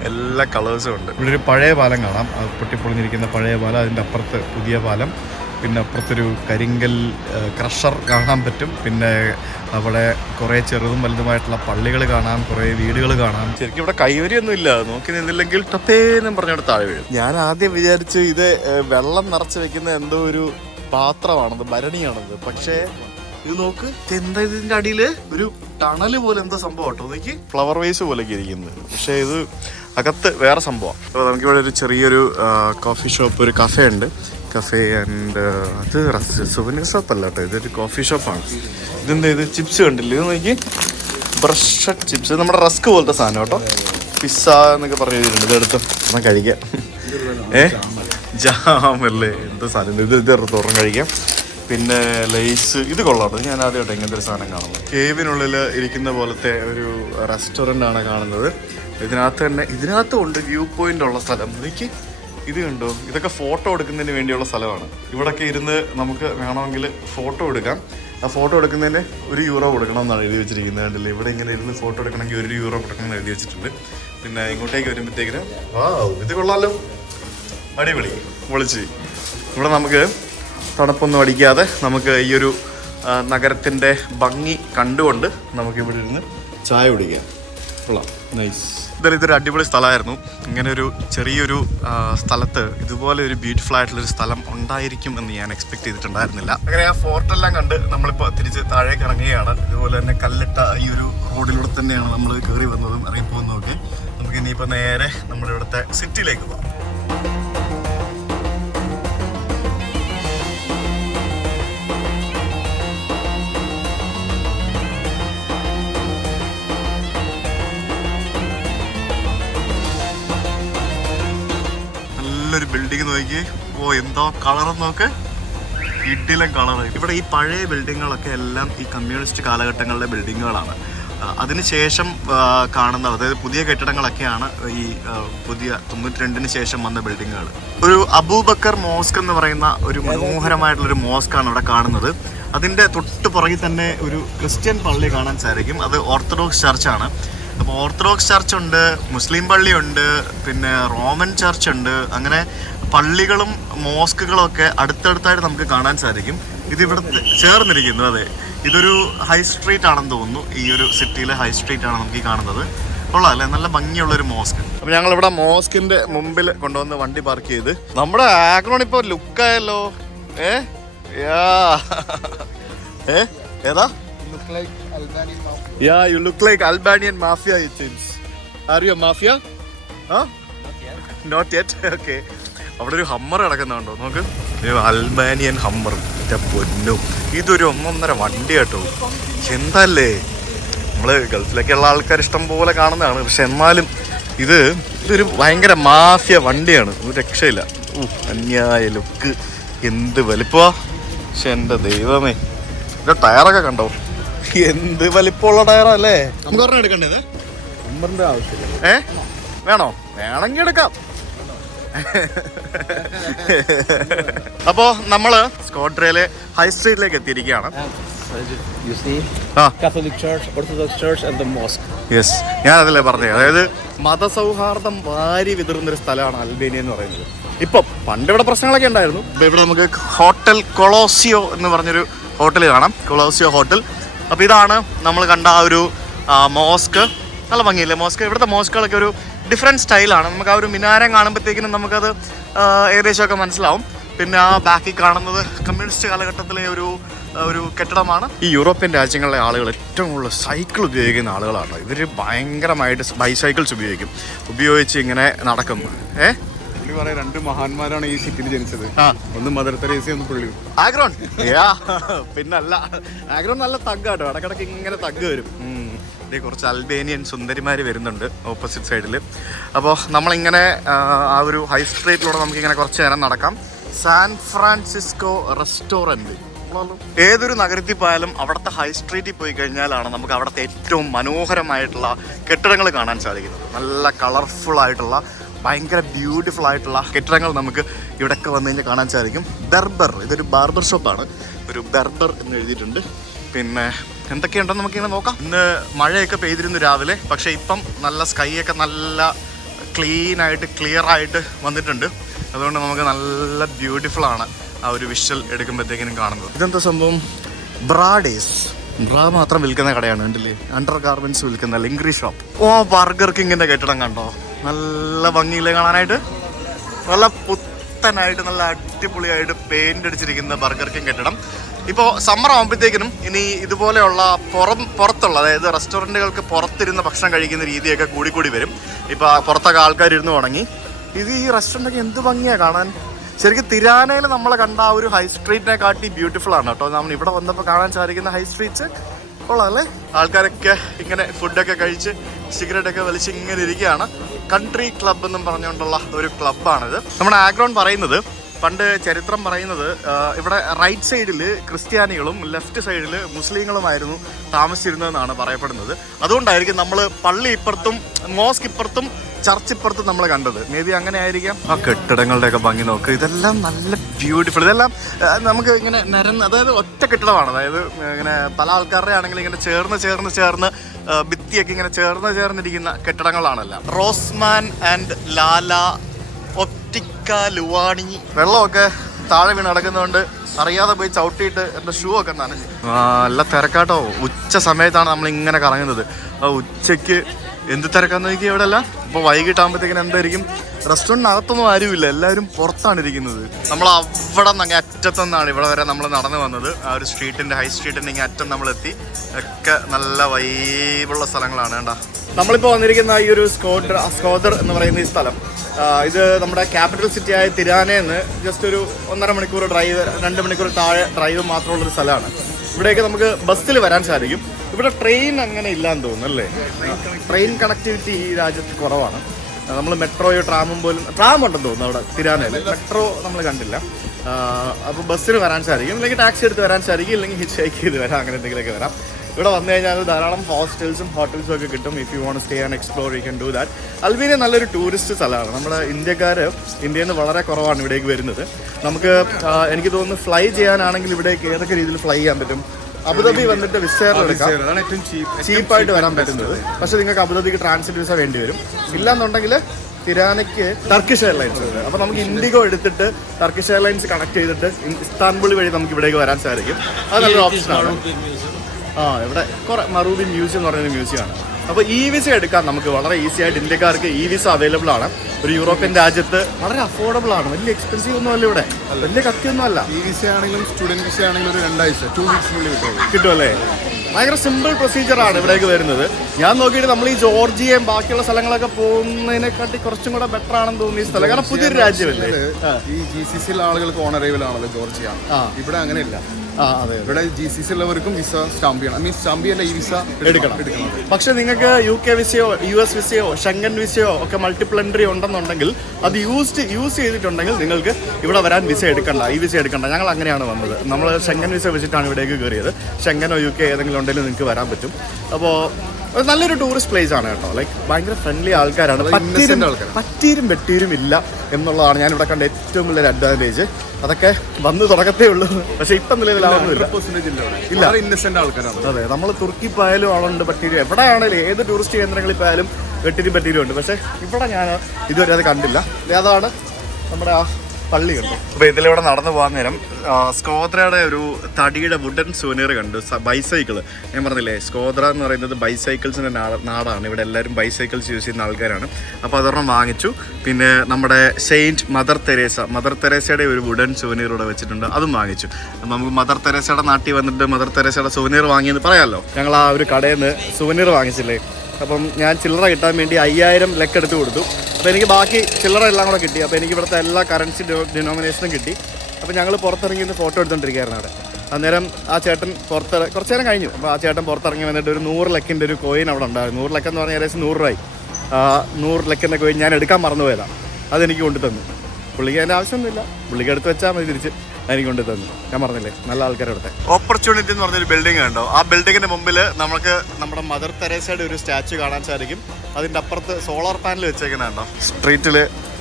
എല്ലാ കളേഴ്സും ഉണ്ട്. ഇവിടെ ഒരു പഴയ പാലം കാണാം, പൊട്ടിപ്പൊളിഞ്ഞിരിക്കുന്ന പഴയ പാലം. അതിൻ്റെ അപ്പുറത്ത് പുതിയ പാലം, പിന്നെ അപ്പുറത്തൊരു കരിങ്കൽ ക്രഷർ കാണാൻ പറ്റും. പിന്നെ അവിടെ കുറേ ചെറുതും വലുതുമായിട്ടുള്ള പള്ളികൾ കാണാം, കുറേ വീടുകൾ കാണാം. ശരിക്കും ഇവിടെ കൈവരിയൊന്നും ഇല്ല, നോക്കി നിന്നില്ലെങ്കിൽ ടപ്പേന്നും പറഞ്ഞിട്ട് താഴെ വീഴും. ഞാൻ ആദ്യം വിചാരിച്ചു ഇത് വെള്ളം നിറച്ച് വെക്കുന്ന എന്തോ ഒരു പാത്രമാണത്, ഭരണിയാണത്. പക്ഷേ ഇത് നോക്ക്, എന്താ ഇതിന്റെ അടിയില് ഒരു ടണല് പോലെ എന്താ സംഭവം കേട്ടോ. നോക്കി, ഫ്ലവർ വേസ് പോലെ ഇരിക്കുന്നത്. പക്ഷേ ഇത് അകത്ത് വേറെ സംഭവം. അപ്പോൾ നമുക്കിവിടെ ഒരു ചെറിയൊരു കോഫി ഷോപ്പ്, ഒരു കഫേ ഉണ്ട്. കഫേ ആൻഡ് അത് സുവനീർ ഷോപ്പ് അല്ല കേട്ടോ, ഇതൊരു കോഫി ഷോപ്പാണ്. ഇതെന്താ ഇത്? ചിപ്സ് കണ്ടില്ലേ? ഇത് നോക്കി, ബ്രഷഡ് ചിപ്സ്, നമ്മുടെ റസ്ക് പോലത്തെ സാധനം കേട്ടോ. പിസ്സ എന്നൊക്കെ പറഞ്ഞു കഴിഞ്ഞിട്ടുണ്ട്. ഇതെടുത്ത് എന്നാൽ കഴിക്കാം. ജാമല്ലേ, എന്താ സാധനം ഇത്? തുറന്ന് കഴിക്കാം. പിന്നെ ലേസ്, ഇത് കൊള്ളാട്ടോ. ഞാൻ ആദ്യമായിട്ട് ഇങ്ങനത്തെ ഒരു സാധനം കാണുന്നത്. കേവിനുള്ളിൽ ഇരിക്കുന്ന പോലത്തെ ഒരു റെസ്റ്റോറൻ്റ് ആണ് കാണുന്നത്. ഇതിനകത്തും ഉണ്ട് വ്യൂ പോയിന്റ് ഉള്ള സ്ഥലം. എനിക്ക് ഇത് കണ്ടോ, ഇതൊക്കെ ഫോട്ടോ എടുക്കുന്നതിന് വേണ്ടിയുള്ള സ്ഥലമാണ്. ഇവിടെയൊക്കെ ഇരുന്ന് നമുക്ക് വേണമെങ്കിൽ ഫോട്ടോ എടുക്കാം. ആ ഫോട്ടോ എടുക്കുന്നതിന് €1 കൊടുക്കണം എന്നാണ് എഴുതി വെച്ചിരിക്കുന്നത്. കണ്ടില്ലേ, ഇവിടെ ഇങ്ങനെ ഇരുന്ന് ഫോട്ടോ എടുക്കണമെങ്കിൽ €1 കൊടുക്കണം എന്ന് എഴുതി വെച്ചിട്ടുണ്ട്. പിന്നെ ഇങ്ങോട്ടേക്ക് വരുമ്പോഴത്തേക്കിന് ഇത് കൊള്ളാമല്ലോ, അടിപൊളി, പൊളിച്ച്. ഇവിടെ നമുക്ക് തണുപ്പൊന്നും അടിക്കാതെ നമുക്ക് ഈ ഒരു നഗരത്തിൻ്റെ ഭംഗി കണ്ടുകൊണ്ട് നമുക്ക് ഇവിടെ ഇരുന്ന് ചായ കുടിക്കാം. കൊള്ളാം, നൈസ്. ഇതൊരു അടിപൊളി സ്ഥലമായിരുന്നു. ഇങ്ങനെ ഒരു ചെറിയൊരു സ്ഥലത്ത് ഇതുപോലെ ഒരു ബ്യൂട്ടിഫുൾ ആയിട്ടുള്ളൊരു സ്ഥലം ഉണ്ടായിരിക്കും എന്ന് ഞാൻ എക്സ്പെക്ട് ചെയ്തിട്ടുണ്ടായിരുന്നില്ല. അങ്ങനെ ആ ഫോർട്ടെല്ലാം കണ്ട് നമ്മളിപ്പോൾ തിരിച്ച് താഴേക്ക് ഇറങ്ങുകയാണ്. ഇതുപോലെ തന്നെ കല്ലിട്ട ഈ ഒരു റോഡിലൂടെ തന്നെയാണ് നമ്മൾ കയറി വന്നതും ഇറങ്ങിപ്പോകുന്നതും ഒക്കെ. നമുക്ക് ഇനിയിപ്പോൾ നേരെ നമ്മുടെ ഇവിടുത്തെ സിറ്റിയിലേക്ക് പോകാം. ഒരു ബിൽഡിംഗ് നോക്കി, എന്തോ കളർ നോക്ക്, ഇഡിലും കളർ. ഇവിടെ ഈ പഴയ ബിൽഡിങ്ങുകളൊക്കെ എല്ലാം ഈ കമ്മ്യൂണിസ്റ്റ് കാലഘട്ടങ്ങളിലെ ബിൽഡിങ്ങുകളാണ്. അതിനുശേഷം കാണുന്ന, അതായത് പുതിയ കെട്ടിടങ്ങളൊക്കെയാണ് ഈ പുതിയ 92-ന് ശേഷം വന്ന ബിൽഡിങ്ങുകൾ. ഒരു അബൂബക്കർ മോസ്ക് എന്ന് പറയുന്ന ഒരു മനോഹരമായിട്ടുള്ളൊരു മോസ്കാണ് ഇവിടെ കാണുന്നത്. അതിൻ്റെ തൊട്ട് പുറകിൽ തന്നെ ഒരു ക്രിസ്ത്യൻ പള്ളി കാണാൻ സാധിക്കും. അത് ഓർത്തഡോക്സ് ചർച്ചാണ്. അപ്പോൾ ഓർത്തഡോക്സ് ചർച്ച് ഉണ്ട്, മുസ്ലിം പള്ളിയുണ്ട്, പിന്നെ റോമൻ ചർച്ച് ഉണ്ട്. അങ്ങനെ പള്ളികളും മോസ്കുകളും ഒക്കെ അടുത്തടുത്തായിട്ട് നമുക്ക് കാണാൻ സാധിക്കും. ഇതിവിടെ ചേർന്നിരിക്കുന്നു. അതെ, ഇതൊരു ഹൈ സ്ട്രീറ്റ് ആണെന്ന് തോന്നുന്നു. ഈ ഒരു സിറ്റിയിലെ ഹൈ സ്ട്രീറ്റ് ആണ് നമുക്ക് ഈ കാണുന്നത്. കൊള്ളാം അല്ലേ, നല്ല ഭംഗിയുള്ളൊരു മോസ്ക്. അപ്പോൾ ഞങ്ങളിവിടെ മോസ്കിൻ്റെ മുമ്പിൽ കൊണ്ടുവന്ന് വണ്ടി പാർക്ക് ചെയ്ത് നമ്മുടെ ആഗ്രോൺ ഇപ്പോൾ ലുക്കായല്ലോ. ഏതാ? Yeah, you look like Albanian mafia, it seems. Are you a mafia? Huh? Not yet. Okay. അവിടെ ഒരു ഹമ്മർ കിടക്കുന്നുണ്ടോ നോക്ക്, അൽബാനിയൻ ഹമ്മർ. പൊന്നും, ഇതൊരു 1.5 വണ്ടി കേട്ടോ. എന്തല്ലേ, നമ്മള് ഗൾഫിലൊക്കെയുള്ള ആൾക്കാർ ഇഷ്ടം പോലെ കാണുന്നതാണ്. പക്ഷെ എന്നാലും ഇതൊരു ഭയങ്കര മാഫിയ വണ്ടിയാണ്, ഒരു രക്ഷയില്ല. അന്യായ ലുക്ക്, എന്ത് വലിപ്പമാ. പക്ഷെ എൻ്റെ ദൈവമേ, ഇതിന്റെ ടയറൊക്കെ കണ്ടോ, എന്ത് വലിപ്പമുള്ള ടയറല്ലേ. നമുക്ക് ഒരെണ്ണം എടുക്കണ്ടേ? ആവശ്യമില്ല. വേണോ? വേണമെങ്കിൽ എടുക്കാം. അപ്പോൾ നമ്മള് സ്കോട്രയിലെ ഹൈ സ്ട്രീറ്റിലേക്ക് എത്തിയിരിക്കുകയാണ്. You see, Catholic Church, Orthodox Church, and the mosque. Yes, ഞാൻ അതല്ലേ പറഞ്ഞത്. അതായത് മതസൗഹാർദ്ദം വാരി വിതറുന്നൊരു സ്ഥലമാണ് അൽബേനിയ എന്ന് പറയുന്നത്. ഇപ്പം പണ്ട് ഇവിടെ പ്രശ്നങ്ങളൊക്കെ ഉണ്ടായിരുന്നു. ഇപ്പം ഇവിടെ നമുക്ക് ഹോട്ടൽ കൊളോസിയോ എന്ന് പറഞ്ഞൊരു ഹോട്ടൽ കാണാം, കൊളോസിയോ ഹോട്ടൽ. അപ്പോൾ ഇതാണ് നമ്മൾ കണ്ട ആ ഒരു മോസ്ക്. നല്ല ഭംഗിയില്ലേ മോസ്ക്? ഇവിടുത്തെ മോസ്കുകളൊക്കെ ഒരു ഡിഫറെൻറ്റ് സ്റ്റൈലാണ്. നമുക്ക് ആ ഒരു മിനാരം കാണുമ്പോഴത്തേക്കിനും നമുക്കത് ഏകദേശമൊക്കെ മനസ്സിലാവും. പിന്നെ ആ ബാക്കിൽ കാണുന്നത് കമ്മ്യൂണിസ്റ്റ് കാലഘട്ടത്തിലെ ഒരു കെട്ടിടമാണ്. ഈ യൂറോപ്യൻ രാജ്യങ്ങളിലെ ആളുകൾ ഏറ്റവും കൂടുതൽ സൈക്കിൾ ഉപയോഗിക്കുന്ന ആളുകളാണ്. ഇവർ ഭയങ്കരമായിട്ട് ബൈസൈക്കിൾസ് ഉപയോഗിച്ച് ഇങ്ങനെ നടക്കും. പുള്ളി പറയാം 2 മഹാന്മാരാണ് ഈ സിറ്റിയിൽ ജനിച്ചത്. ഒന്ന് മദർ തെരേസ, ഒന്ന് പുള്ളി. ആഗ്രോൺ പിന്നല്ല, ആഗ്രോൺ നല്ല തഗ്ഗാട്ടോ. ഇടക്കിടക്ക് ഇങ്ങനെ തഗ് വരും. കുറച്ച് അൽബേനിയൻ സുന്ദരിമാർ വരുന്നുണ്ട് ഓപ്പോസിറ്റ് സൈഡിൽ. അപ്പോൾ നമ്മളിങ്ങനെ ആ ഒരു ഹൈ സ്ട്രീറ്റിലൂടെ നമുക്കിങ്ങനെ കുറച്ച് നേരം നടക്കാം. San Francisco restaurant. ഏതൊരു നഗരത്തിൽ പോയാലും അവിടുത്തെ ഹൈ സ്ട്രീറ്റിൽ പോയി കഴിഞ്ഞാലാണ് നമുക്ക് അവിടുത്തെ ഏറ്റവും മനോഹരമായിട്ടുള്ള കെട്ടിടങ്ങൾ കാണാൻ സാധിക്കുന്നത്. നല്ല കളർഫുൾ ആയിട്ടുള്ള ഭയങ്കര ബ്യൂട്ടിഫുൾ ആയിട്ടുള്ള കെട്ടിടങ്ങൾ നമുക്ക് ഇവിടെയൊക്കെ വന്നു കഴിഞ്ഞാൽ കാണാൻ സാധിക്കും. ബെർബർ, ഇതൊരു ബാർബർ ഷോപ്പാണ്. ഒരു ബെർബർ എന്ന് എഴുതിയിട്ടുണ്ട്. പിന്നെ എന്തൊക്കെയുണ്ടെന്ന് നമുക്കിങ്ങനെ നോക്കാം. ഇന്ന് മഴയൊക്കെ പെയ്തിരുന്നു രാവിലെ, പക്ഷേ ഇപ്പം നല്ല സ്കൈ ഒക്കെ നല്ല ക്ലീനായിട്ട് ക്ലിയർ ആയിട്ട് വന്നിട്ടുണ്ട്. അതുകൊണ്ട് നമുക്ക് നല്ല ബ്യൂട്ടിഫുൾ ആണ് ആ ഒരു വിഷ്വൽ എടുക്കുമ്പോഴത്തേക്കിനും കാണുന്നത്. ഇതെന്താ സംഭവം? ബ്രാ മാത്രം വിൽക്കുന്ന കടയാണ്. കണ്ടില്ലേ? അണ്ടർ ഗാർമെന്റ്സ് വിൽക്കുന്ന ലിംഗ്രി ഷോപ്പ്. ബർഗർ കിങ്ങിന്റെ കെട്ടിടം കണ്ടോ? നല്ല ഭംഗിയില്ലേ കാണാനായിട്ട്? നല്ല പുത്തനായിട്ട് നല്ല അടിപൊളിയായിട്ട് പെയിന്റ് അടിച്ചിരിക്കുന്ന ബർഗർ കിങ് കെട്ടിടം. ഇപ്പോൾ സമ്മർ ആകുമ്പോഴത്തേക്കിനും ഇനി ഇതുപോലെയുള്ള പുറത്തുള്ള, അതായത് റെസ്റ്റോറൻറ്റുകൾക്ക് പുറത്തിരുന്ന് ഭക്ഷണം കഴിക്കുന്ന രീതിയൊക്കെ കൂടി വരും. ഇപ്പോൾ പുറത്തൊക്കെ ആൾക്കാരിരുന്ന് തുടങ്ങി. ഇത് ഈ റെസ്റ്റോറൻറ്റൊക്കെ എന്ത് ഭംഗിയാണ് കാണാൻ. ശരിക്കും തിരാനയിൽ നമ്മൾ കണ്ട ആ ഒരു ഹൈ സ്ട്രീറ്റിനെ കാട്ടി ബ്യൂട്ടിഫുൾ ആണ് കേട്ടോ. നമ്മൾ ഇവിടെ വന്നപ്പോൾ കാണാൻ സാധിക്കുന്ന ഹൈ സ്ട്രീറ്റ്സ് കൊള്ളാമല്ലേ? ആൾക്കാരൊക്കെ ഇങ്ങനെ ഫുഡൊക്കെ കഴിച്ച് സിഗരറ്റൊക്കെ വലിച്ച് ഇങ്ങനെ ഇരിക്കുകയാണ്. കൺട്രി ക്ലബ് എന്നും പറഞ്ഞുകൊണ്ടുള്ള ഒരു ക്ലബ്ബാണിത്. നമ്മുടെ ആഗ്രോൺ പറയുന്നത്, പണ്ട് ചരിത്രം പറയുന്നത്, ഇവിടെ റൈറ്റ് സൈഡിൽ ക്രിസ്ത്യാനികളും ലെഫ്റ്റ് സൈഡിൽ മുസ്ലിങ്ങളുമായിരുന്നു താമസിച്ചിരുന്നതെന്നാണ് പറയപ്പെടുന്നത്. അതുകൊണ്ടായിരിക്കും നമ്മൾ പള്ളി ഇപ്പുറത്തും മോസ്ക് ഇപ്പുറത്തും ചർച്ച് ഇപ്പുറത്തും നമ്മൾ കണ്ടത്. മേ ബി അങ്ങനെ ആയിരിക്കാം. ആ കെട്ടിടങ്ങളുടെയൊക്കെ ഭംഗി നോക്ക്. ഇതെല്ലാം നല്ല ബ്യൂട്ടിഫുൾ. ഇതെല്ലാം നമുക്ക് ഇങ്ങനെ അതായത് ഒറ്റ കെട്ടിടമാണ്. അതായത് ഇങ്ങനെ പല ആൾക്കാരുടെ ആണെങ്കിൽ ഇങ്ങനെ ചേർന്ന് ഭിത്തിയൊക്കെ ഇങ്ങനെ ചേർന്നിരിക്കുന്ന കെട്ടിടങ്ങളാണല്ലോ. റോസ്മാൻ ആൻഡ് ലാല ഒപ്റ്റിക്ക ലുവാണി. വെള്ളമൊക്കെ താഴെ വീണ് നടക്കുന്നതുകൊണ്ട് അറിയാതെ പോയി ചവിട്ടിയിട്ട് എൻ്റെ ഷൂ ഒക്കെ നനഞ്ഞു. നല്ല തിരക്കാട്ടോ. ഉച്ച സമയത്താണ് നമ്മളിങ്ങനെ കറങ്ങുന്നത്. ഉച്ചയ്ക്ക് എന്ത് തിരക്കാന്ന് നോക്കി ഇവിടെ എല്ലാം. ഇപ്പോൾ വൈകിട്ടാകുമ്പോഴത്തേക്കിന് എന്തായിരിക്കും? റെസ്റ്റോറൻറ്റിനകത്തൊന്നും ആരുമില്ല, എല്ലാവരും പുറത്താണ് ഇരിക്കുന്നത്. നമ്മൾ അവിടെ നിന്ന് അങ്ങ് അറ്റത്തുനിന്നാണ് ഇവിടെ വരെ നമ്മൾ നടന്നു വന്നത്. ആ ഒരു സ്ട്രീറ്റിൻ്റെ ഹൈ സ്ട്രീറ്റിൻ്റെ ഇങ്ങനെ അറ്റം നമ്മളെത്തി. ഒക്കെ നല്ല വൈബുള്ള സ്ഥലങ്ങളാണ്. വേണ്ട, നമ്മളിപ്പോൾ വന്നിരിക്കുന്ന ഈ ഒരു സ്കോദർ എന്ന് പറയുന്ന ഈ സ്ഥലം, ഇത് നമ്മുടെ ക്യാപിറ്റൽ സിറ്റിയായ തിരാനയിൽ ജസ്റ്റ് ഒരു 1.5 മണിക്കൂർ ഡ്രൈവ്, 2 മണിക്കൂർ താഴെ ഡ്രൈവ് മാത്രമുള്ളൊരു സ്ഥലമാണ്. ഇവിടേക്ക് നമുക്ക് ബസ്സിൽ വരാൻ സാധിക്കും. ഇവിടെ ട്രെയിൻ അങ്ങനെ ഇല്ലാന്ന് തോന്നുന്നു അല്ലേ? ട്രെയിൻ കണക്ടിവിറ്റി ഈ രാജ്യത്ത് കുറവാണ്. നമ്മൾ മെട്രോയോ ട്രാമും പോലും, ട്രാം ഉണ്ടെന്ന് തോന്നുന്നു അവിടെ തിരാനയിൽ. മെട്രോ നമ്മൾ കണ്ടില്ല. അപ്പോൾ ബസ്സിന് വരാൻ സാധിക്കും, അല്ലെങ്കിൽ ടാക്സി എടുത്ത് വരാൻ സാധിക്കും, ഇല്ലെങ്കിൽ ഹിച്ച് ഹൈക്ക് ചെയ്ത് വരാം, അങ്ങനെ എന്തെങ്കിലുമൊക്കെ വരാം. ഇവിടെ വന്നു കഴിഞ്ഞാൽ ധാരാളം ഹോസ്റ്റൽസും ഒക്കെ കിട്ടും. If you want stay and explore you can do that. Albania നല്ലൊരു ടൂറിസ്റ്റ് സ്ഥലമാണ്. നമ്മുടെ ഇന്ത്യക്കാർ ഇന്ത്യയിൽ നിന്ന് വളരെ കുറവാണ് ഇവിടേക്ക് വരുന്നത്. നമുക്ക് എനിക്ക് തോന്നുന്നു ഫ്ലൈ ചെയ്യാനാണെങ്കിൽ ഇവിടേക്ക് ഏതൊക്കെ രീതിയിൽ ഫ്ലൈ ചെയ്യാൻ പറ്റും? അബുദാബി വന്നിട്ട് വിസയർ എടുക്കാം, ചീപ്പായിട്ട് വരാൻ പറ്റുന്നത്. പക്ഷേ നിങ്ങൾക്ക് അബുദാബിക്ക് ട്രാൻസിറ്റ് വിസ വേണ്ടി വരും. ഇല്ലാന്നുണ്ടെങ്കിൽ തിരാനയ്ക്ക് ടർക്കിഷ് എയർലൈൻസ് ഉണ്ട്. അപ്പോൾ നമുക്ക് ഇൻഡിഗോ എടുത്തിട്ട് ടർക്കിഷ് എയർലൈൻസ് കണക്ട് ചെയ്തിട്ട് ഇസ്താൻബുൾ വഴി നമുക്ക് ഇവിടേക്ക് വരാൻ സാധിക്കും. അത് നല്ലൊരു ഓപ്ഷനാണ്. ഇവിടെ കുറെ മറൂബി മ്യൂസിയം എന്ന് പറയുന്ന മ്യൂസിയമാണ്. അപ്പോൾ ഇ വിസ എടുക്കാൻ നമുക്ക് വളരെ ഈസി ആയിട്ട് ഇന്ത്യക്കാർക്ക് ഇ വിസ അവൈലബിൾ ആണ്. ഒരു യൂറോപ്യൻ രാജ്യത്ത് വളരെ അഫോർഡബിൾ ആണ്. വലിയ എക്സ്പെൻസീവ് ഒന്നും അല്ല, ഇവിടെ വലിയ കത്തിയൊന്നും അല്ല. ഇ വിസ ആണെങ്കിലും സ്റ്റുഡൻറ് വിസ ആണെങ്കിലും ഒരു 2 ആഴ്ച 2 വീക്സിനുള്ളിൽ കിട്ടുമല്ലേ? ഭയങ്കര സിമ്പിൾ പ്രൊസീജിയറാണ് ഇവിടേക്ക് വരുന്നത്. ഞാൻ നോക്കിയിട്ട് നമ്മൾ ഈ ജോർജിയയും ബാക്കിയുള്ള സ്ഥലങ്ങളൊക്കെ പോകുന്നതിനെക്കാട്ടി കുറച്ചും കൂടെ ബെറ്റർ ആണെന്ന് തോന്നിയ സ്ഥലം. കാരണം പുതിയൊരു രാജ്യമല്ലേ. ഈ GCC ആളുകൾക്ക് ഓൺ അറൈവൽ ആണല്ലോ ജോർജിയ. ഇവിടെ അങ്ങനെയില്ല. അതെ, ഇവിടെ GCC ഉള്ളവർക്കും വിസ സ്റ്റാമ്പ് ചെയ്യണം. മീൻസ് സ്റ്റാമ്പ് ചെയ്യല്ല, ഈ വിസ എടുക്കണം. പക്ഷെ നിങ്ങൾക്ക് UK വിസയോ US വിസയോ ഷെങ്കൻ വിസയോ ഒക്കെ മൾട്ടിപ്പിൾ എൻട്രി ഉണ്ടെന്നുണ്ടെങ്കിൽ അത് യൂസ് ചെയ്തിട്ടുണ്ടെങ്കിൽ നിങ്ങൾക്ക് ഇവിടെ വരാൻ വിസ എടുക്കണ്ട, ഈ വിസ എടുക്കണ്ട. ഞങ്ങൾ അങ്ങനെയാണ് വന്നത്. നമ്മൾ ഷെങ്കൻ വിസ വെച്ചിട്ടാണ് ഇവിടേക്ക് കയറിയത്. ഷെങ്കനോ UK ഏതെങ്കിലും ഉണ്ടെങ്കിൽ നിങ്ങൾക്ക് വരാൻ പറ്റും. അപ്പോൾ നല്ലൊരു ടൂറിസ്റ്റ് പ്ലേസ് ആണ് കേട്ടോ. ലൈക്ക് ഭയങ്കര ഫ്രണ്ട്ലി ആൾക്കാരാണ്. പറ്റീരും വെട്ടീരും ഇല്ല എന്നുള്ളതാണ് ഞാൻ ഇവിടെ കണ്ട ഏറ്റവും വലിയൊരു അഡ്വാൻറ്റേജ്. അതൊക്കെ വന്ന് തുടക്കത്തേ ഉള്ളൂ, പക്ഷെ ഇപ്പം നിലവിലാവുന്നില്ല. ഇല്ല, ഇന്നസെന്റ് ആൾക്കാരാണ്. അതെ, നമ്മൾ തുർക്കി പോയാലും ആളുണ്ട് പറ്റീരും, എവിടെയാണെങ്കിലും ഏത് ടൂറിസ്റ്റ് കേന്ദ്രങ്ങളിൽ പോയാലും വെട്ടിരും പറ്റീരും ഉണ്ട്. പക്ഷെ ഇവിടെ ഞാൻ ഇതുവരെ അത് കണ്ടില്ല. അതാണ് നമ്മുടെ ആ പള്ളി കണ്ടു. അപ്പോൾ ഇതിലൂടെ നടന്നു പോകാൻ നേരം സ്കോദ്രയുടെ ഒരു തടിയുടെ വുഡൻ സുവനീർ കണ്ടു. ബൈസൈക്കിൾ, ഞാൻ പറഞ്ഞില്ലേ സ്കോദ്ര എന്ന് പറയുന്നത് ബൈസൈക്കിൾസിൻ്റെ നാടാണ്. ഇവിടെ എല്ലാവരും ബൈസൈക്കിൾസ് യൂസ് ചെയ്യുന്ന ആൾക്കാരാണ്. അപ്പോൾ അതൊരെണ്ണം വാങ്ങിച്ചു. പിന്നെ നമ്മുടെ സെയിൻറ്റ് മദർ തെരേസയുടെ ഒരു വുഡൻ സുവനീർ ഇവിടെ വെച്ചിട്ടുണ്ട്, അതും വാങ്ങിച്ചു. അപ്പം നമുക്ക് മദർ തെരേസയുടെ നാട്ടിൽ വന്നിട്ട് മദർ തെരേസയുടെ സുവനീർ വാങ്ങിയെന്ന് പറയാമല്ലോ. ഞങ്ങൾ ആ ഒരു കടയിൽ നിന്ന് സുവനീർ വാങ്ങിച്ചില്ലേ. അപ്പം ഞാൻ ചില്ലറ കിട്ടാൻ വേണ്ടി 5000 ലക്ക് എടുത്ത് കൊടുത്തു. അപ്പോൾ എനിക്ക് ബാക്കി ചില്ലറ എല്ലാം കൂടെ കിട്ടി. അപ്പോൾ എനിക്ക് ഇവിടുത്തെ എല്ലാ കറൻസി ഡിനോമിനേഷനും കിട്ടി. അപ്പോൾ ഞങ്ങൾ പുറത്തിറങ്ങി ഫോട്ടോ എടുത്തുകൊണ്ടിരിക്കുകയായിരുന്നു അവിടെ. അന്നേരം ആ ചേട്ടൻ കുറച്ച് നേരം കഴിഞ്ഞു. അപ്പോൾ ആ ചേട്ടൻ പുറത്തിറങ്ങി വന്നിട്ട് ഒരു 100 ലക്കിൻ്റെ ഒരു കോയിൻ അവിടെ ഉണ്ടായിരുന്നു. 100 ലക്കെന്ന് പറഞ്ഞാൽ ഏകദേശം 100 രൂപയായി. 100 ലക്കിൻ്റെ കോയിൻ ഞാൻ എടുക്കാൻ മറന്നുപോയതാണ്. അതെനിക്ക് കൊണ്ടു തന്നു. പുള്ളിക്ക് അതിൻ്റെ ആവശ്യമൊന്നുമില്ല, പുള്ളിക്ക് എടുത്ത് വെച്ചാൽ മതി തിരിച്ച്. എനിക്ക് കൊണ്ട് തന്നു. ഞാൻ പറഞ്ഞില്ലേ നല്ല ആൾക്കാരുടെ. ഓപ്പർച്യൂണിറ്റി എന്ന് പറഞ്ഞൊരു ബിൽഡിംഗ് ഉണ്ടോ, ആ ബിൽഡിങ്ങിന് മുമ്പിൽ നമുക്ക് നമ്മുടെ മദർ തെരേസയുടെ ഒരു സ്റ്റാച്ചു കാണാൻ സാധിക്കും. അതിൻ്റെ അപ്പുറത്ത് സോളാർ പാനൽ വെച്ചേക്കുന്നുണ്ടോ. സ്ട്രീറ്റിൽ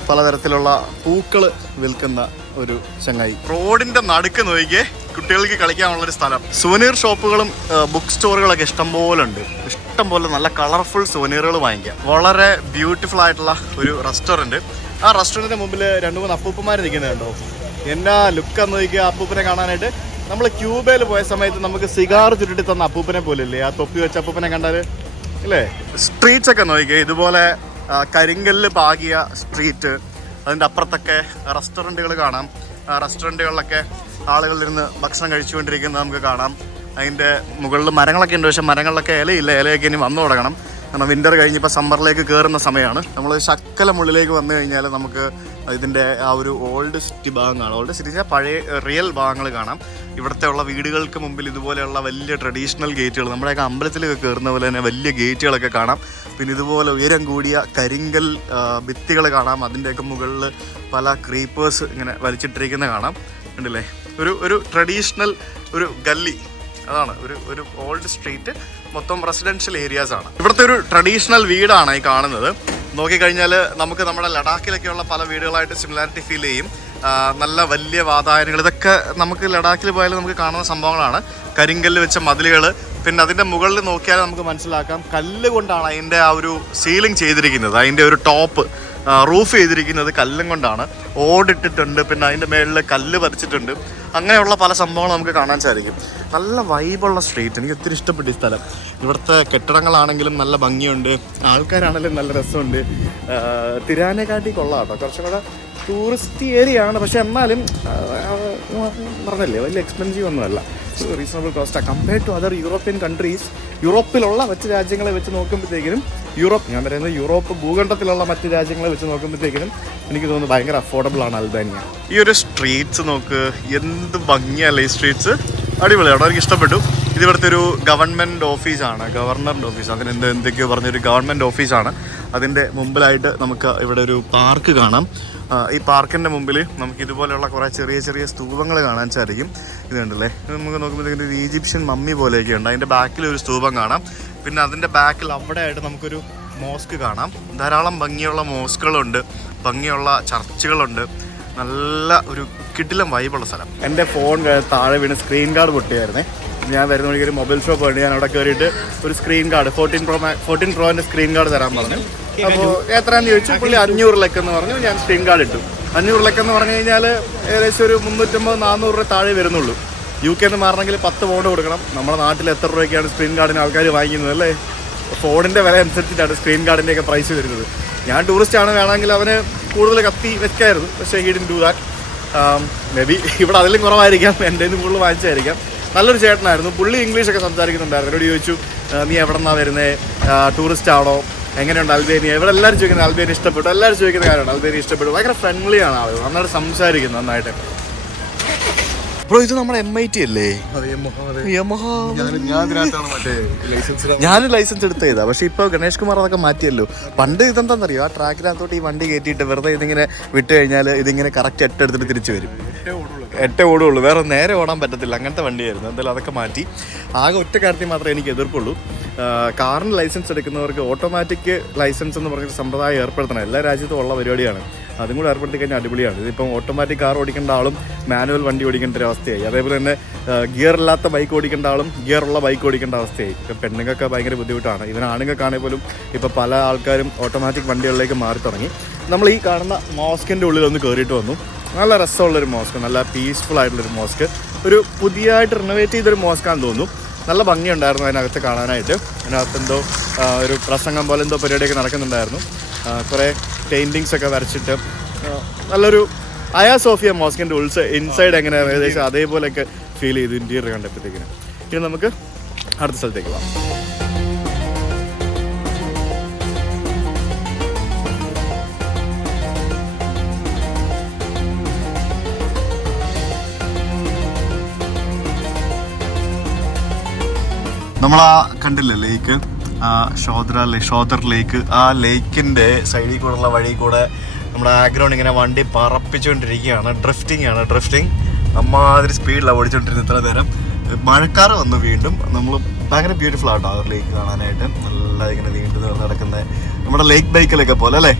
പലതരത്തിലുള്ള പൂക്കൾ വിൽക്കുന്ന ഒരു ചങ്ങായി. റോഡിന്റെ നടുക്ക് നോക്കിയേ കുട്ടികൾക്ക് കളിക്കാനുള്ളൊരു സ്ഥലം. സുവനീർ ഷോപ്പുകളും ബുക്ക് സ്റ്റോറുകളൊക്കെ ഇഷ്ടംപോലെ ഉണ്ട്. ഇഷ്ടംപോലെ നല്ല കളർഫുൾ സുവനീറുകൾ വാങ്ങിക്കാം. വളരെ ബ്യൂട്ടിഫുൾ ആയിട്ടുള്ള ഒരു റെസ്റ്റോറൻറ്റ്. ആ റെസ്റ്റോറൻറ്റിന്റെ മുമ്പിൽ 2-3 അപ്പൂപ്പന്മാർ നിൽക്കുന്നുണ്ടോ. എന്നാ ലുക്കാന്ന് നോക്കിയ അപ്പൂപ്പനെ കാണാനായിട്ട്. നമ്മൾ ക്യൂബയിൽ പോയ സമയത്ത് നമുക്ക് സിഗാർ ചുരുട്ടി തന്ന അപ്പൂപ്പനെ പോലില്ലേ, ആ തൊപ്പി വെച്ച അപ്പൂപ്പനെ കണ്ടാൽ അല്ലേ. സ്ട്രീറ്റ്സ് ഒക്കെ നോക്കിയേ ഇതുപോലെ കരിങ്കല്ല് പാകിയ സ്ട്രീറ്റ്. അതിൻ്റെ അപ്പുറത്തൊക്കെ റെസ്റ്റോറൻറ്റുകൾ കാണാം. റെസ്റ്റോറൻറ്റുകളിലൊക്കെ ആളുകളിരുന്ന് ഭക്ഷണം കഴിച്ചുകൊണ്ടിരിക്കുന്നത് നമുക്ക് കാണാം. അതിൻ്റെ മുകളിൽ മരങ്ങളൊക്കെ ഉണ്ട്, പക്ഷേ മരങ്ങളിലൊക്കെ ഇലയില്ല. ഇലയൊക്കെ ഇനി വന്നു തുടങ്ങണം. കാരണം വിൻ്റർ കഴിഞ്ഞിപ്പോൾ സമ്മറിലേക്ക് കയറുന്ന സമയമാണ്. നമ്മൾ ശക്കലമുള്ളിലേക്ക് വന്നു കഴിഞ്ഞാൽ നമുക്ക് ഇതിൻ്റെ ആ ഒരു ഓൾഡ് സിറ്റി ഭാഗം കാണാം. ഓൾഡ് സിറ്റി പഴയ റിയൽ ഭാഗങ്ങൾ കാണാം. ഇവിടുത്തെ ഉള്ള വീടുകൾക്ക് മുമ്പിൽ ഇതുപോലെയുള്ള വലിയ ട്രഡീഷണൽ ഗേറ്റുകൾ, നമ്മുടെയൊക്കെ അമ്പലത്തിലൊക്കെ കയറുന്ന പോലെ തന്നെ വലിയ ഗേറ്റുകളൊക്കെ കാണാം. പിന്നെ ഇതുപോലെ ഉയരം കൂടിയ കരിങ്കൽ ഭിത്തികൾ കാണാം. അതിൻ്റെയൊക്കെ മുകളിൽ പല ക്രീപ്പേഴ്സ് ഇങ്ങനെ വലിച്ചിട്ടിരിക്കുന്ന കാണാം. ഉണ്ടല്ലേ, ഒരു ട്രഡീഷണൽ ഒരു ഗല്ലി. അതാണ് ഒരു ഓൾഡ് സ്ട്രീറ്റ്. മൊത്തം റെസിഡൻഷ്യൽ ഏരിയാസ് ആണ്. ഇവിടുത്തെ ഒരു ട്രഡീഷണൽ വീടാണ് ഈ കാണുന്നത്. നോക്കിക്കഴിഞ്ഞാൽ നമുക്ക് നമ്മുടെ ലഡാക്കിലൊക്കെയുള്ള പല വീടുകളായിട്ട് സിമിലാരിറ്റി ഫീൽ ചെയ്യും. നല്ല വലിയ വാതായനങ്ങൾ, ഇതൊക്കെ നമുക്ക് ലഡാക്കിൽ പോയാലും നമുക്ക് കാണുന്ന സംഭവങ്ങളാണ്. കരിങ്കല്ല് വെച്ച മതിലുകൾ. പിന്നെ അതിൻ്റെ മുകളിൽ നോക്കിയാൽ നമുക്ക് മനസ്സിലാക്കാം കല്ല് കൊണ്ടാണ് അതിൻ്റെ ആ ഒരു സീലിംഗ് ചെയ്തിരിക്കുന്നത്. അതിൻ്റെ ഒരു ടോപ്പ് റൂഫ് ചെയ്തിരിക്കുന്നത് കല്ലും കൊണ്ടാണ്. ഓടിട്ടിട്ടുണ്ട്, പിന്നെ അതിൻ്റെ മേളിൽ കല്ല് പതിച്ചിട്ടുണ്ട്. അങ്ങനെയുള്ള പല സംഭവങ്ങൾ നമുക്ക് കാണാൻ സാധിക്കും. നല്ല വൈബുള്ള സ്ട്രീറ്റ്. എനിക്ക് ഒത്തിരി ഇഷ്ടപ്പെട്ടു ഈ സ്ഥലം. ഇവിടുത്തെ കെട്ടിടങ്ങളാണെങ്കിലും നല്ല ഭംഗിയുണ്ട്, ആൾക്കാരാണെങ്കിലും നല്ല രസമുണ്ട്. തിരാനെക്കാട്ടി കൊള്ളാം കേട്ടോ. കുറച്ചും കൂടെ ടൂറിസ്റ്റ് ഏരിയ ആണ്, പക്ഷെ എന്നാലും പറഞ്ഞല്ലേ വലിയ എക്സ്പെൻസീവ് ഒന്നുമല്ല. റീസണബിൾ കോസ്റ്റാണ് compared to other European countries. യൂറോപ്പിലുള്ള മറ്റ് രാജ്യങ്ങളെ വെച്ച് നോക്കുമ്പോഴത്തേക്കിനും ഞാൻ പറയുന്നത് യൂറോപ്പ് ഭൂഖണ്ഡത്തിലുള്ള മറ്റ് രാജ്യങ്ങളെ വെച്ച് നോക്കുമ്പോഴത്തേക്കിനും എനിക്ക് തോന്നുന്നു ഭയങ്കര അഫോർഡബിൾ ആണ് അൽബാനിയ. ഈ ഒരു സ്ട്രീറ്റ്സ് നോക്ക്, എന്ത് ഭംഗിയല്ലേ ഈ സ്ട്രീറ്റ്സ്. അടിപൊളിയാണോ, എനിക്ക് ഇഷ്ടപ്പെട്ടു. ഇത് ഇവിടുത്തെ ഒരു ഗവൺമെൻറ് ഓഫീസാണ്, ഗവർണറിൻ്റെ ഓഫീസ്, അങ്ങനെ എന്തൊക്കെയോ പറഞ്ഞൊരു ഗവൺമെൻറ് ഓഫീസാണ്. അതിൻ്റെ മുമ്പിലായിട്ട് നമുക്ക് ഇവിടെ ഒരു പാർക്ക് കാണാം. ഈ പാർക്കിൻ്റെ മുമ്പിൽ നമുക്ക് ഇതുപോലെയുള്ള കുറേ ചെറിയ ചെറിയ സ്തൂപങ്ങൾ കാണാൻ സാധിക്കും. ഇത് കണ്ടല്ലേ, നമുക്ക് നോക്കുമ്പോഴത്തേക്കും ഒരു ഈജിപ്ഷ്യൻ മമ്മി പോലെയൊക്കെ ഉണ്ട്. അതിൻ്റെ ബാക്കിൽ ഒരു സ്തൂപം കാണാം. പിന്നെ അതിൻ്റെ ബാക്കിൽ അവിടെ ആയിട്ട് നമുക്കൊരു മോസ്ക് കാണാം. ധാരാളം ഭംഗിയുള്ള മോസ്കുകളുണ്ട്, ഭംഗിയുള്ള ചർച്ചുകളുണ്ട്. നല്ല ഒരു കിടിലം വൈബുള്ള സ്ഥലം. എൻ്റെ ഫോൺ താഴെ വീണ് സ്ക്രീൻ ഗാർഡ് പൊട്ടിയായിരുന്നേ. ഞാൻ വരുന്ന വഴിക്ക് ഒരു മൊബൈൽ ഷോപ്പ് ഉണ്ട്. ഞാൻ അവിടെ കയറിയിട്ട് ഒരു സ്ക്രീൻ ഗാർഡ് 14 പ്രോൻ്റെ സ്ക്രീൻ ഗാർഡ് തരാൻ പറഞ്ഞു. അപ്പോൾ എത്രയാണെന്ന് ചോദിച്ചു. പുള്ളി 500 ലക്ക് എന്ന് പറഞ്ഞു. ഞാൻ സ്ക്രീൻ ഗാർഡ് ഇട്ടു. 500 ലക്ക് എന്ന് പറഞ്ഞു കഴിഞ്ഞാൽ ഏകദേശം ഒരു 350-400 രൂപ താഴെ വരുന്നുള്ളൂ. UK മാറണമെങ്കിൽ 10 പൗണ്ട് കൊടുക്കണം. നമ്മുടെ നാട്ടിൽ എത്ര രൂപയ്ക്കാണ് സ്ക്രീൻ ഗാർഡിന് ആൾക്കാർ വാങ്ങിക്കുന്നത് അല്ലേ. ഫോണിൻ്റെ വില അനുസരിച്ചിട്ടാണ് സ്ക്രീൻ ഗാർഡിൻ്റെയൊക്കെ പ്രൈസ് വരുന്നത്. ഞാൻ ടൂറിസ്റ്റാണ്, വേണമെങ്കിൽ അവന് കൂടുതൽ കത്തി വെക്കായിരുന്നു. പക്ഷേ he didn't do that. May be ഇവിടെ അതിലും കുറവായിരിക്കാം, എൻ്റെ നിന്ന് കൂടുതൽ വാങ്ങിച്ചായിരിക്കാം. നല്ലൊരു ചേട്ടനായിരുന്നു. പുള്ളി ഇംഗ്ലീഷൊക്കെ സംസാരിക്കുന്നുണ്ടായിരുന്നു. എന്നോട് ചോദിച്ചു, നീ എവിടെ നിന്നാണ് വരുന്നത്, ടൂറിസ്റ്റ് ആണോ, എങ്ങനെയുണ്ട് അൽബേനിയ. ഇവിടെ എല്ലാവരും ചോദിക്കുന്നത് അൽബേനിയ ഇഷ്ടപ്പെട്ടു, എല്ലാവരും ചോദിക്കുന്ന കാര്യമാണ് അൽബേനിയ ഇഷ്ടപ്പെട്ടു. ഭയങ്കര ഫ്രണ്ട്ലിയാണ് ആളുകൾ, നന്നായിട്ട് സംസാരിക്കുന്നു നന്നായിട്ട്. ബ്രോ, ഇത് നമ്മുടെ MIT അല്ലേ? ഞാൻ ലൈസൻസ് എടുത്തതാ, പക്ഷെ ഇപ്പോൾ ഗണേഷ് കുമാർ അതൊക്കെ മാറ്റിയല്ലോ. പണ്ട് ഇതെന്താണെന്നറിയോ, ആ ട്രാക്കിനകത്തോട്ട് ഈ വണ്ടി കയറ്റിയിട്ട് വെറുതെ ഇതിങ്ങനെ വിട്ട് കഴിഞ്ഞാൽ ഇതിങ്ങനെ കറക്റ്റ് 8 എടുത്തിട്ട് തിരിച്ചു വരും. 8 ഓടുള്ളൂ, വേറെ നേരെ ഓടാൻ പറ്റത്തില്ല. അങ്ങനത്തെ വണ്ടിയായിരുന്നു. എന്തായാലും അതൊക്കെ മാറ്റി. ആകെ ഒറ്റ കാര്യത്തിൽ മാത്രമേ എനിക്ക് എതിർപ്പുള്ളൂ. കാറിന് ലൈസൻസ് എടുക്കുന്നവർക്ക് ഓട്ടോമാറ്റിക് ലൈസൻസ് എന്ന് പറഞ്ഞൊരു സമ്പ്രദായം ഏർപ്പെടുത്തണം. എല്ലാ രാജ്യത്തും ഉള്ള പരിപാടിയാണ്. അതും കൂടെ ഏർപ്പെടുത്തി കഴിഞ്ഞാൽ അടിപൊളിയാണ്. ഇതിപ്പം ഓട്ടോമാറ്റിക് കാർ ഓടിക്കേണ്ട ആളും മാനുവൽ വണ്ടി ഓടിക്കേണ്ട ഒരു അവസ്ഥയായി. അതേപോലെ തന്നെ ഗിയർ ഇല്ലാത്ത ബൈക്ക് ഓടിക്കേണ്ട ആളും ഗിയർ ഉള്ള ബൈക്ക് ഓടിക്കേണ്ട അവസ്ഥയായി. ഇപ്പം പെണ്ണുങ്ങൾക്ക് ഭയങ്കര ബുദ്ധിമുട്ടാണ്. ആണുങ്ങൾക്കാണെങ്കിൽ പോലും ഇപ്പോൾ പല ആൾക്കാരും ഓട്ടോമാറ്റിക് വണ്ടികളിലേക്ക് മാറി തുടങ്ങി. നമ്മൾ ഈ കാണുന്ന മോസ്കിൻ്റെ ഉള്ളിൽ ഒന്ന് കയറിയിട്ട് വന്നു. നല്ല രസമുള്ളൊരു മോസ്ക്, നല്ല പീസ്ഫുൾ ആയിട്ടുള്ളൊരു മോസ്ക്. ഒരു പുതിയതായിട്ട് റിനോവേറ്റ് ചെയ്തൊരു മോസ്കാന്ന് തോന്നുന്നു. നല്ല ഭംഗിയുണ്ടായിരുന്നു അതിനകത്ത് കാണാനായിട്ട്. അതിനകത്ത് എന്തോ ഒരു പ്രസംഗം പോലെ എന്തോ പരിപാടിയൊക്കെ നടക്കുന്നുണ്ടായിരുന്നു. കുറേ പെയിൻറ്റിങ്സ് ഒക്കെ വരച്ചിട്ട് നല്ലൊരു അയാ സോഫിയ മോസ്കിൻ്റെ ഇൻസൈഡ് എങ്ങനെ ഏകദേശം അതേപോലെയൊക്കെ ഫീൽ ചെയ്തു ഇൻറ്റീരിയർ കണ്ടപ്പോഴത്തേക്കിന്. ഇനി നമുക്ക് അടുത്ത സ്ഥലത്തേക്ക് പോകാം. നമ്മളാ കണ്ടില്ലേ ലേക്ക്, ഷോദർ ലേക്ക്. ആ ലേക്കിൻ്റെ സൈഡിൽ കൂടെയുള്ള വഴി കൂടെ നമ്മുടെ ബാക്ക്ഗ്രൗണ്ട് ഇങ്ങനെ വണ്ടി പറപ്പിച്ചുകൊണ്ടിരിക്കുകയാണ്. ഡ്രിഫ്റ്റിംഗ് അമ്മാതിരി സ്പീഡിലാണ് ഓടിച്ചുകൊണ്ടിരുന്നത് ഇത്ര നേരം. മഴക്കാർ വന്നു വീണ്ടും. നമ്മൾ ഭയങ്കര ബ്യൂട്ടിഫുൾ ആട്ടോ ആ ലേക്ക് കാണാനായിട്ട്. നല്ല ഇങ്ങനെ നീണ്ടു നടക്കുന്ന നമ്മുടെ ലേക്ക് ബൈക്കിലൊക്കെ പോലെ അല്ലേ,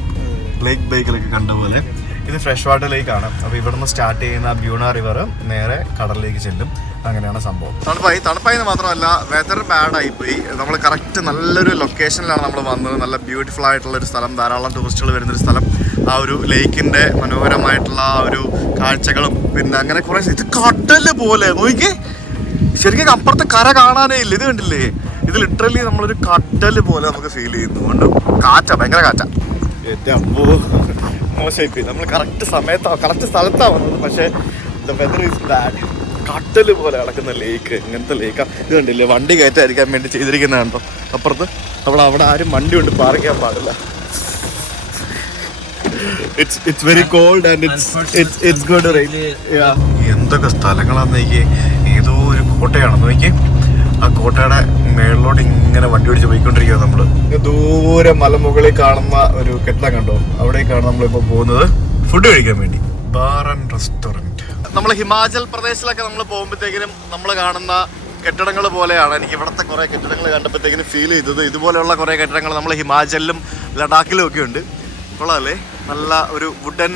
ലേക്ക് ബൈക്കിലൊക്കെ കണ്ട പോലെ. ഇത് ഫ്രഷ് വാട്ടർ ലേക്കാണ്. അപ്പോൾ ഇവിടെ നിന്ന് സ്റ്റാർട്ട് ചെയ്യുന്ന ബ്യൂണ റിവർ നേരെ കടലിലേക്ക് ചെല്ലും. അങ്ങനെയാണ് സംഭവം. തണുപ്പായിന്ന് മാത്രമല്ല വെതർ ബാഡായിപ്പോയി. നമ്മൾ കറക്റ്റ് നല്ലൊരു ലൊക്കേഷനിലാണ് നമ്മൾ വന്നത്. നല്ല ബ്യൂട്ടിഫുൾ ആയിട്ടുള്ളൊരു സ്ഥലം, ധാരാളം ടൂറിസ്റ്റുകൾ വരുന്നൊരു സ്ഥലം. ആ ഒരു ലേക്കിൻ്റെ മനോഹരമായിട്ടുള്ള ആ ഒരു കാഴ്ചകളും പിന്നെ അങ്ങനെ കുറേ. ഇത് കടല് പോലെ നോക്കിക്കേ, ശരിക്കും അപ്പുറത്തെ കര കാണാനേ ഇല്ല. ഇത് കണ്ടില്ലേ, ഇത് ലിറ്ററലി നമ്മളൊരു കടല് പോലെ നമുക്ക് ഫീൽ ചെയ്യുന്നു. കൊണ്ട് കാറ്റാ, ഭയങ്കര കാറ്റാ. മോശമായിപ്പോയി. നമ്മൾ കറക്റ്റ് സ്ഥലത്താണ് വന്നത്. പക്ഷേ ദ വെതർ ഈസ് ബാഡ്. കടല് പോലെ കിടക്കുന്ന ലേക്ക്, ഇങ്ങനത്തെ ലേക്കാ. ഇത് കണ്ടില്ലേ, വണ്ടി കയറ്റാതിരിക്കാൻ വേണ്ടി ചെയ്തിരിക്കുന്ന കണ്ടോ അപ്പുറത്ത്. അവിടെ ആരും വണ്ടി കൊണ്ട് പാർക്ക് ചെയ്യാൻ പാടില്ല. It's very cold and it's going to rain. എന്തൊക്കെ സ്ഥലങ്ങളാന്ന് നോക്കിയേ. ഏതോ ഒരു കോട്ടയാണെന്ന് നോക്കിയേ. ആ കോട്ടയുടെ മേളിലോട്ട് ഇങ്ങനെ വണ്ടി ഓടിച്ച് പോയിക്കൊണ്ടിരിക്കുക നമ്മൾ. ദൂരെ മലമുകളിൽ കാണുന്ന ഒരു കെട്ടിടം കണ്ടോ, അവിടേക്കാണ് നമ്മളിപ്പോൾ പോകുന്നത് ഫുഡ് കഴിക്കാൻ വേണ്ടി. Bar and restaurant. നമ്മൾ ഹിമാചൽ പ്രദേശിലൊക്കെ നമ്മൾ പോകുമ്പോഴത്തേക്കിനും നമ്മൾ കാണുന്ന കെട്ടിടങ്ങൾ പോലെയാണ് എനിക്ക് ഇവിടുത്തെ കുറേ കെട്ടിടങ്ങൾ കണ്ടപ്പോഴത്തേക്കിനും ഫീൽ ചെയ്തത്. ഇതുപോലെയുള്ള കുറേ കെട്ടിടങ്ങൾ നമ്മൾ ഹിമാചലിലും ലഡാക്കിലും ഒക്കെ ഉണ്ട്. കൊള്ളാമല്ലേ, നല്ല ഒരു വുഡൻ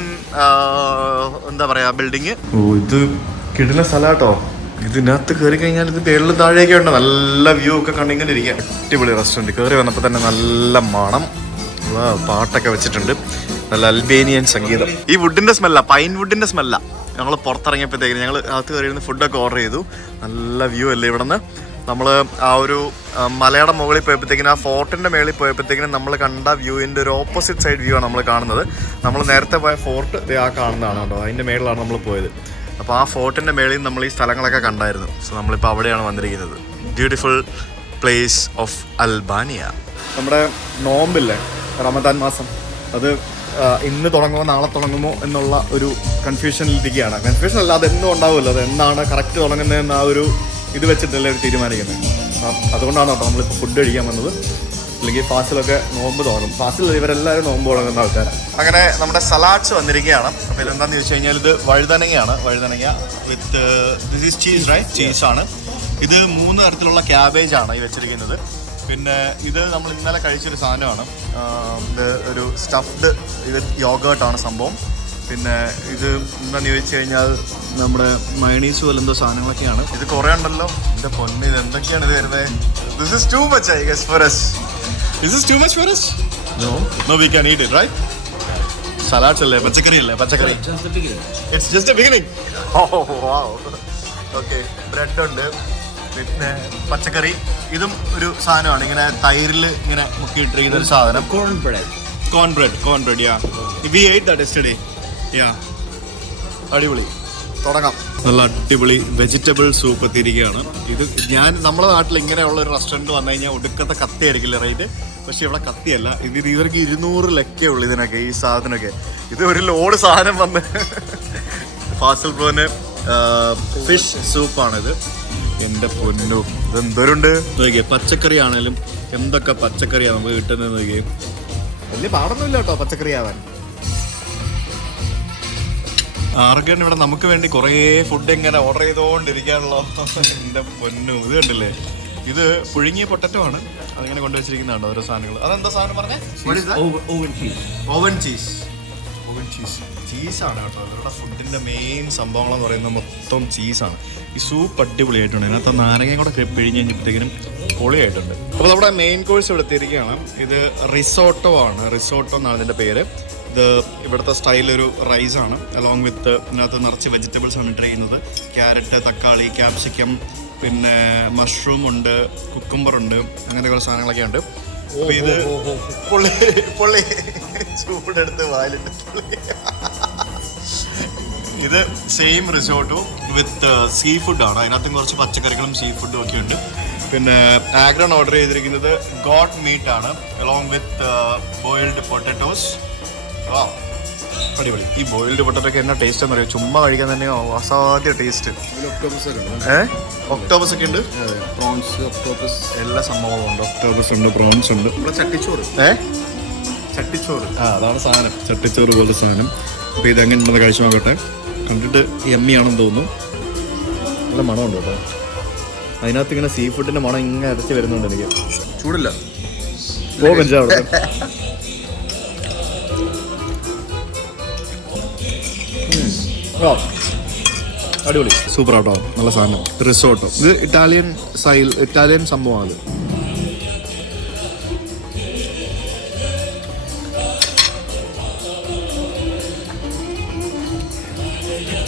എന്താ പറയുക ബിൽഡിങ്. ഓ ഇത് കിടിലൻ സ്ഥലമാട്ടോ. ഇതിനകത്ത് കയറി കഴിഞ്ഞാൽ ഇത് പേരിൽ താഴെയൊക്കെ ഉണ്ട്. നല്ല വ്യൂ ഒക്കെ കണ്ടിങ്ങനെ ഇരിക്കാം. അടിപൊളി റെസ്റ്റോറൻറ്റ്. കയറി വന്നപ്പോൾ തന്നെ നല്ല മണം, പാട്ടൊക്കെ വെച്ചിട്ടുണ്ട്. നല്ല അൽബേനിയൻ സംഗീതം. ഈ വുഡിൻ്റെ സ്മെല്ല, പൈൻ വുഡിൻ്റെ സ്മെല്ല. ഞങ്ങൾ പുറത്തിറങ്ങിയപ്പോഴത്തേക്കിനും ഞങ്ങൾ അകത്ത് കയറിയിരുന്ന് ഫുഡൊക്കെ ഓർഡർ ചെയ്തു. നല്ല വ്യൂ അല്ലേ ഇവിടെ നിന്ന്. നമ്മൾ ആ ഒരു മലയുടെ മുകളിൽ പോയപ്പോഴത്തേക്കിനും, ആ ഫോർട്ടിൻ്റെ മുകളിൽ പോയപ്പോഴത്തേക്കിനും നമ്മൾ കണ്ട വ്യൂവിൻ്റെ ഒരു ഓപ്പോസിറ്റ് സൈഡ് വ്യൂ ആണ് നമ്മൾ കാണുന്നത്. നമ്മൾ നേരത്തെ പോയ ഫോർട്ട് ആ കാണുന്നതാണ് കേട്ടോ, അതിൻ്റെ മേളിലാണ് നമ്മൾ പോയത്. അപ്പോൾ ആ ഫോർട്ടിൻ്റെ മേളിൽ നമ്മൾ ഈ സ്ഥലങ്ങളൊക്കെ കണ്ടായിരുന്നു. സോ നമ്മളിപ്പോൾ അവിടെയാണ് വന്നിരിക്കുന്നത്. Beautiful place of Albania. നമ്മുടെ നോമ്പില്ലേ, റമദാൻ മാസം, അത് ഇന്ന് തുടങ്ങുമോ നാളെ തുടങ്ങുമോ എന്നുള്ള ഒരു കൺഫ്യൂഷനിലിരിക്കുകയാണ്. കൺഫ്യൂഷൻ അല്ല, അത് എന്നും ഉണ്ടാവുമല്ലോ. അത് എന്നാണ് കറക്റ്റ് തുടങ്ങുന്നതെന്ന് ആ ഒരു ഇത് വെച്ചിട്ടല്ലേ തീരുമാനിക്കുന്നത്. അതുകൊണ്ടാണ് കേട്ടോ നമ്മളിപ്പോൾ ഫുഡ് കഴിക്കാൻ വന്നത്. അല്ലെങ്കിൽ ഫാസിലൊക്കെ നോമ്പ് തുടങ്ങും. ഫാസിൽ ഇവരെല്ലാവരും നോമ്പ് തുടങ്ങുന്ന ആൾക്കാരാണ്. അങ്ങനെ നമ്മുടെ സലാഡ്സ് വന്നിരിക്കുകയാണ്. അപ്പോൾ ഇതെന്താണെന്ന് ചോദിച്ചു കഴിഞ്ഞാൽ ഇത് വഴുതനങ്ങയാണ്. വഴുതനങ്ങ with this is cheese, right? ചീസാണ്. ഇത് 3 തരത്തിലുള്ള ക്യാബേജാണ് ഈ വെച്ചിരിക്കുന്നത്. പിന്നെ ഇത് നമ്മൾ ഇന്നലെ കഴിച്ചൊരു സാധനമാണ്. ഇത് ഒരു സ്റ്റഫ്ഡ് യോഗേർട്ടാണ് സംഭവം. പിന്നെ ഇത് എന്താണെന്ന് ചോദിച്ചു കഴിഞ്ഞാൽ നമ്മുടെ മയണീസ് പോലെ എന്തോ സാധനങ്ങളൊക്കെയാണ്. ഇത് കുറേ ഉണ്ടല്ലോ എൻ്റെ പൊന്ന്. ഇത് എന്തൊക്കെയാണ് ഇത് വരുന്നത്? This is too much I guess for us. Is this too much for us? No, we can eat it, right? Salads അല്ലേ, പച്ചക്കറി അല്ലേ? പച്ചക്കറി. It's just the beginning. Oh wow. Okay, bread ഉണ്ട്, പിന്നെ പച്ചക്കറി. ഇതും ഒരു സാധനമാണ്, ഇങ്ങനെ തൈരിൽ ഇങ്ങനെ മുക്കിയിട്ടിരിക്കുന്ന ഒരു സാധനം. Corn bread, yeah. We ate that yesterday. Yeah. അടിപൊളി. തുടങ്ങാം. നല്ല അടിപൊളി വെജിറ്റബിൾ സൂപ്പ് എത്തിയിരിക്കുകയാണ്. ഇത് നമ്മുടെ നാട്ടിൽ ഇങ്ങനെയുള്ള ഒരു റെസ്റ്റോറൻറ്റ് വന്നു കഴിഞ്ഞാൽ ഒടുക്കത്തെ കത്തി ആയിരിക്കില്ല റേറ്റ്. പക്ഷെ ഇവിടെ കത്തിയല്ല. ഇവർക്ക് 200 ലക്കേ ഉള്ളൂ ഇതിനൊക്കെ, ഈ സാധനമൊക്കെ. ഇത് ഒരു ലോഡ് സാധനം വന്ന്. ഫാസിൽ ബ്രോന് ഫിഷ് സൂപ്പാണിത്. എൻ്റെ പൊന്നു, ഇതെന്തോരുണ്ട് നോക്കിയേ. പച്ചക്കറി ആണേലും എന്തൊക്കെ പച്ചക്കറിയാണ് നമുക്ക് കിട്ടുന്നത് നോക്കിയേ. വലിയ പാടൊന്നുമില്ല കേട്ടോ പച്ചക്കറി ആവാൻ. ആർഗൻ ഇവിടെ നമുക്ക് വേണ്ടി കുറേ ഫുഡ് ഇങ്ങനെ ഓർഡർ ചെയ്തുകൊണ്ടിരിക്കാണല്ലോ. എൻ്റെ പൊന്നു, ഇത് കണ്ടില്ലേ, ഇത് പുഴുങ്ങിയ പൊട്ടറ്റോ ആണ്. അതിങ്ങനെ കൊണ്ടുവച്ചിരിക്കുന്നതാണ് ഓരോ സാധനങ്ങൾ. അതെന്താ സാധനം പറഞ്ഞേ? Oven cheese. Oven cheese. Oven cheese ചീസാണ് കേട്ടോ. ഇവരുടെ ഫുഡിൻ്റെ മെയിൻ സംഭവങ്ങളെന്ന് പറയുന്നത് മൊത്തം ചീസാണ്. ഈ സൂപ്പ് അടിപൊളിയായിട്ടുണ്ട്. അതിനകത്ത് നാരങ്ങയും കൂടെ പിഴിഞ്ഞ് കഴിഞ്ഞപ്പോഴത്തേക്കിനും പൊളിയായിട്ടുണ്ട്. അപ്പോൾ നമ്മുടെ മെയിൻ കോഴ്സ് ഇവിടെ എത്തിയിരിക്കുകയാണ്. ഇത് റിസോട്ടോ ആണ്. റിസോട്ടോ എന്നാണ് ഇതിൻ്റെ പേര്. ഇത് ഇവിടുത്തെ സ്റ്റൈലൊരു റൈസാണ്. അലോങ് വിത്ത് ഇതിനകത്ത് നിറച്ച് വെജിറ്റബിൾസ് ആണ് ട്രൈ ചെയ്യുന്നത്. ക്യാരറ്റ്, തക്കാളി, ക്യാപ്സിക്കം, പിന്നെ മഷ്റൂം ഉണ്ട്, കുക്കുംബർ ഉണ്ട്, അങ്ങനെ കുറേ സാധനങ്ങളൊക്കെ ഉണ്ട്. അപ്പോൾ ഇത് പൊള്ളി ചൂടെടുത്ത് വായിലിട്ട് ഇത് സെയിം റിസോർട്ടോ വിത്ത് സീ ഫുഡാണ്. അതിനകത്തും കുറച്ച് പച്ചക്കറികളും സീ ഫുഡും ഒക്കെ ഉണ്ട്. പിന്നെ ആഗ്രോൺ ഓർഡർ ചെയ്തിരിക്കുന്നത് ഗോട്ട് മീറ്റ് ആണ് അലോങ് വിത്ത് ബോയിൽഡ് പൊട്ടറ്റോസ്. അടിപൊളി. ഈ ബോയിൽഡ് പൊട്ടറ്റോ ഒക്കെ എന്നാ ടേസ്റ്റ് എന്ന് പറയുക, ചുമ്മാ കഴിക്കാൻ തന്നെ അസാധ്യ ടേസ്റ്റ്. ഒക്ടോബസ് ഒക്കെ ഉണ്ട്, പ്രോൺസ്, ഒക്ടോപ്പസ്, എല്ലാ സംഭവങ്ങളും ഉണ്ട്. ഒക്ടോബസ് ഉണ്ട്, പ്രോൺസ് ഉണ്ട്. ചട്ടിച്ചോറ്. ചട്ടിച്ചോറ്. അതാണ് സാധനം, ചട്ടിച്ചോറ് പോലെ സാധനം. അപ്പോൾ ഇതെങ്ങനെ ഉണ്ടെന്ന് കഴിച്ചു നോക്കട്ടെ. കണ്ടിട്ട് യമ്മിയാണെന്ന് തോന്നുന്നു. നല്ല മണമുണ്ട് കേട്ടോ. അതിനകത്ത് ഇങ്ങനെ സീ ഫുഡിൻ്റെ മണം ഇങ്ങനെ അരച്ച് വരുന്നുണ്ട് എനിക്ക്. ചൂടില്ല. അവിടെ അടിപൊളി, സൂപ്പർ ആട്ടോ, നല്ല സാധനം. റിസോർട്ടോ ഇത് ഇറ്റാലിയൻ സംഭവമാണ്.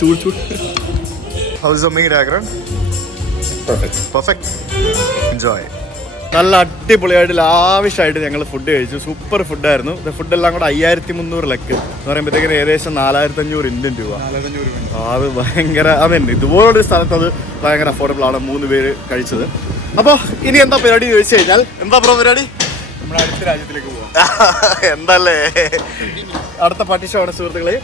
ചൂട്. How is the meat, Agron? Perfect. Enjoy. നല്ല അടിപൊളിയായിട്ട് ലാവിഷായിട്ട് ഞങ്ങൾ ഫുഡ് കഴിച്ചു. സൂപ്പർ ഫുഡായിരുന്നു. ഫുഡെല്ലാം കൂടെ 5300 ലക്ക് എന്ന് പറയുമ്പോഴത്തേക്കിന് ഏകദേശം 4500 ഇന്ത്യൻ രൂപ. അത് ഭയങ്കര, അതെന്നെ ഇതുപോലൊരു സ്ഥലത്ത് അത് ഭയങ്കര അഫോർഡബിൾ ആണ്. 3 പേര് കഴിച്ചത്. അപ്പോൾ ഇനി എന്താ പരിപാടി ചോദിച്ചു കഴിഞ്ഞാൽ, എന്താ പരിപാടി? നമ്മുടെ അടുത്ത രാജ്യത്തിലേക്ക് പോവാം. എന്തല്ലേ അടുത്ത പട്ടിഷമാണ് സുഹൃത്തുക്കളെ.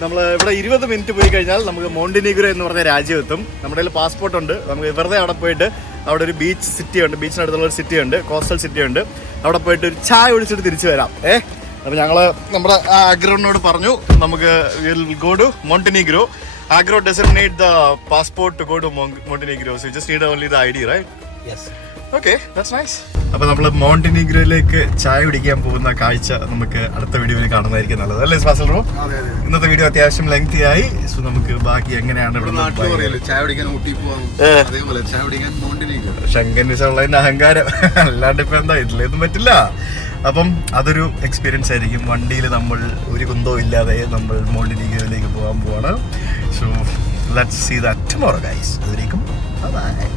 നമ്മൾ ഇവിടെ 20 മിനിറ്റ് പോയി കഴിഞ്ഞാൽ നമുക്ക് മോണ്ടിനീഗ്രോ എന്ന് പറഞ്ഞ രാജ്യം എത്തും. നമ്മുടെ കയ്യിൽ പാസ്പോർട്ട് ഉണ്ട്. നമുക്ക് വെറുതെ അവിടെ പോയിട്ട് അവിടെ ഒരു ബീച്ച് സിറ്റി ഉണ്ട്, ബീച്ചിനടുത്തുള്ള ഒരു സിറ്റി ഉണ്ട്, കോസ്റ്റൽ സിറ്റി ഉണ്ട്. അവിടെ പോയിട്ട് ഒരു ചായ കുടിച്ചിട്ട് തിരിച്ചു വരാം. അപ്പോൾ ഞങ്ങൾ നമ്മുടെ ആഗ്രോനോട് പറഞ്ഞു നമുക്ക് will go to Montenegro. Agro doesn't need the passport to go to Montenegro, so you just need only the ID, right? Yes. Okay, that's nice. അപ്പോൾ നമ്മൾ മോണ്ടിനീഗ്രോയിലേക്ക് ചായ കുടിക്കാൻ പോകുന്ന കാഴ്ച നമുക്ക് അടുത്ത വീഡിയോയിൽ കാണുന്നതായിരിക്കും നല്ലത്, അല്ലേ ഫാസിൽ ബ്രോ? ഇന്നത്തെ വീഡിയോ അത്യാവശ്യം ലെങ്തി ആയി. സോ നമുക്ക് ബാക്കി എങ്ങനെയാണ് ഇവിടെ ചായ കുടിക്കാൻ ഊട്ടി പോവാം, അതേപോലെ ചായ കുടിക്കാൻ മോണ്ടിനീഗ്രോ. ശങ്കനിസുള്ളതിന്റെ അഹങ്കാരം, അല്ലാണ്ട് ഇപ്പൊ എന്താ ഇതിലൊന്നും പറ്റില്ല. അപ്പം അതൊരു എക്സ്പീരിയൻസ് ആയിരിക്കും. വണ്ടിയിൽ നമ്മൾ ഒരു കുന്തവും ഇല്ലാതെ നമ്മൾ മോണ്ടിനീഗ്രോയിലേക്ക് പോകാൻ പോവാണ്. So let's see that tomorrow guys. അതിലേക്കും ബൈ.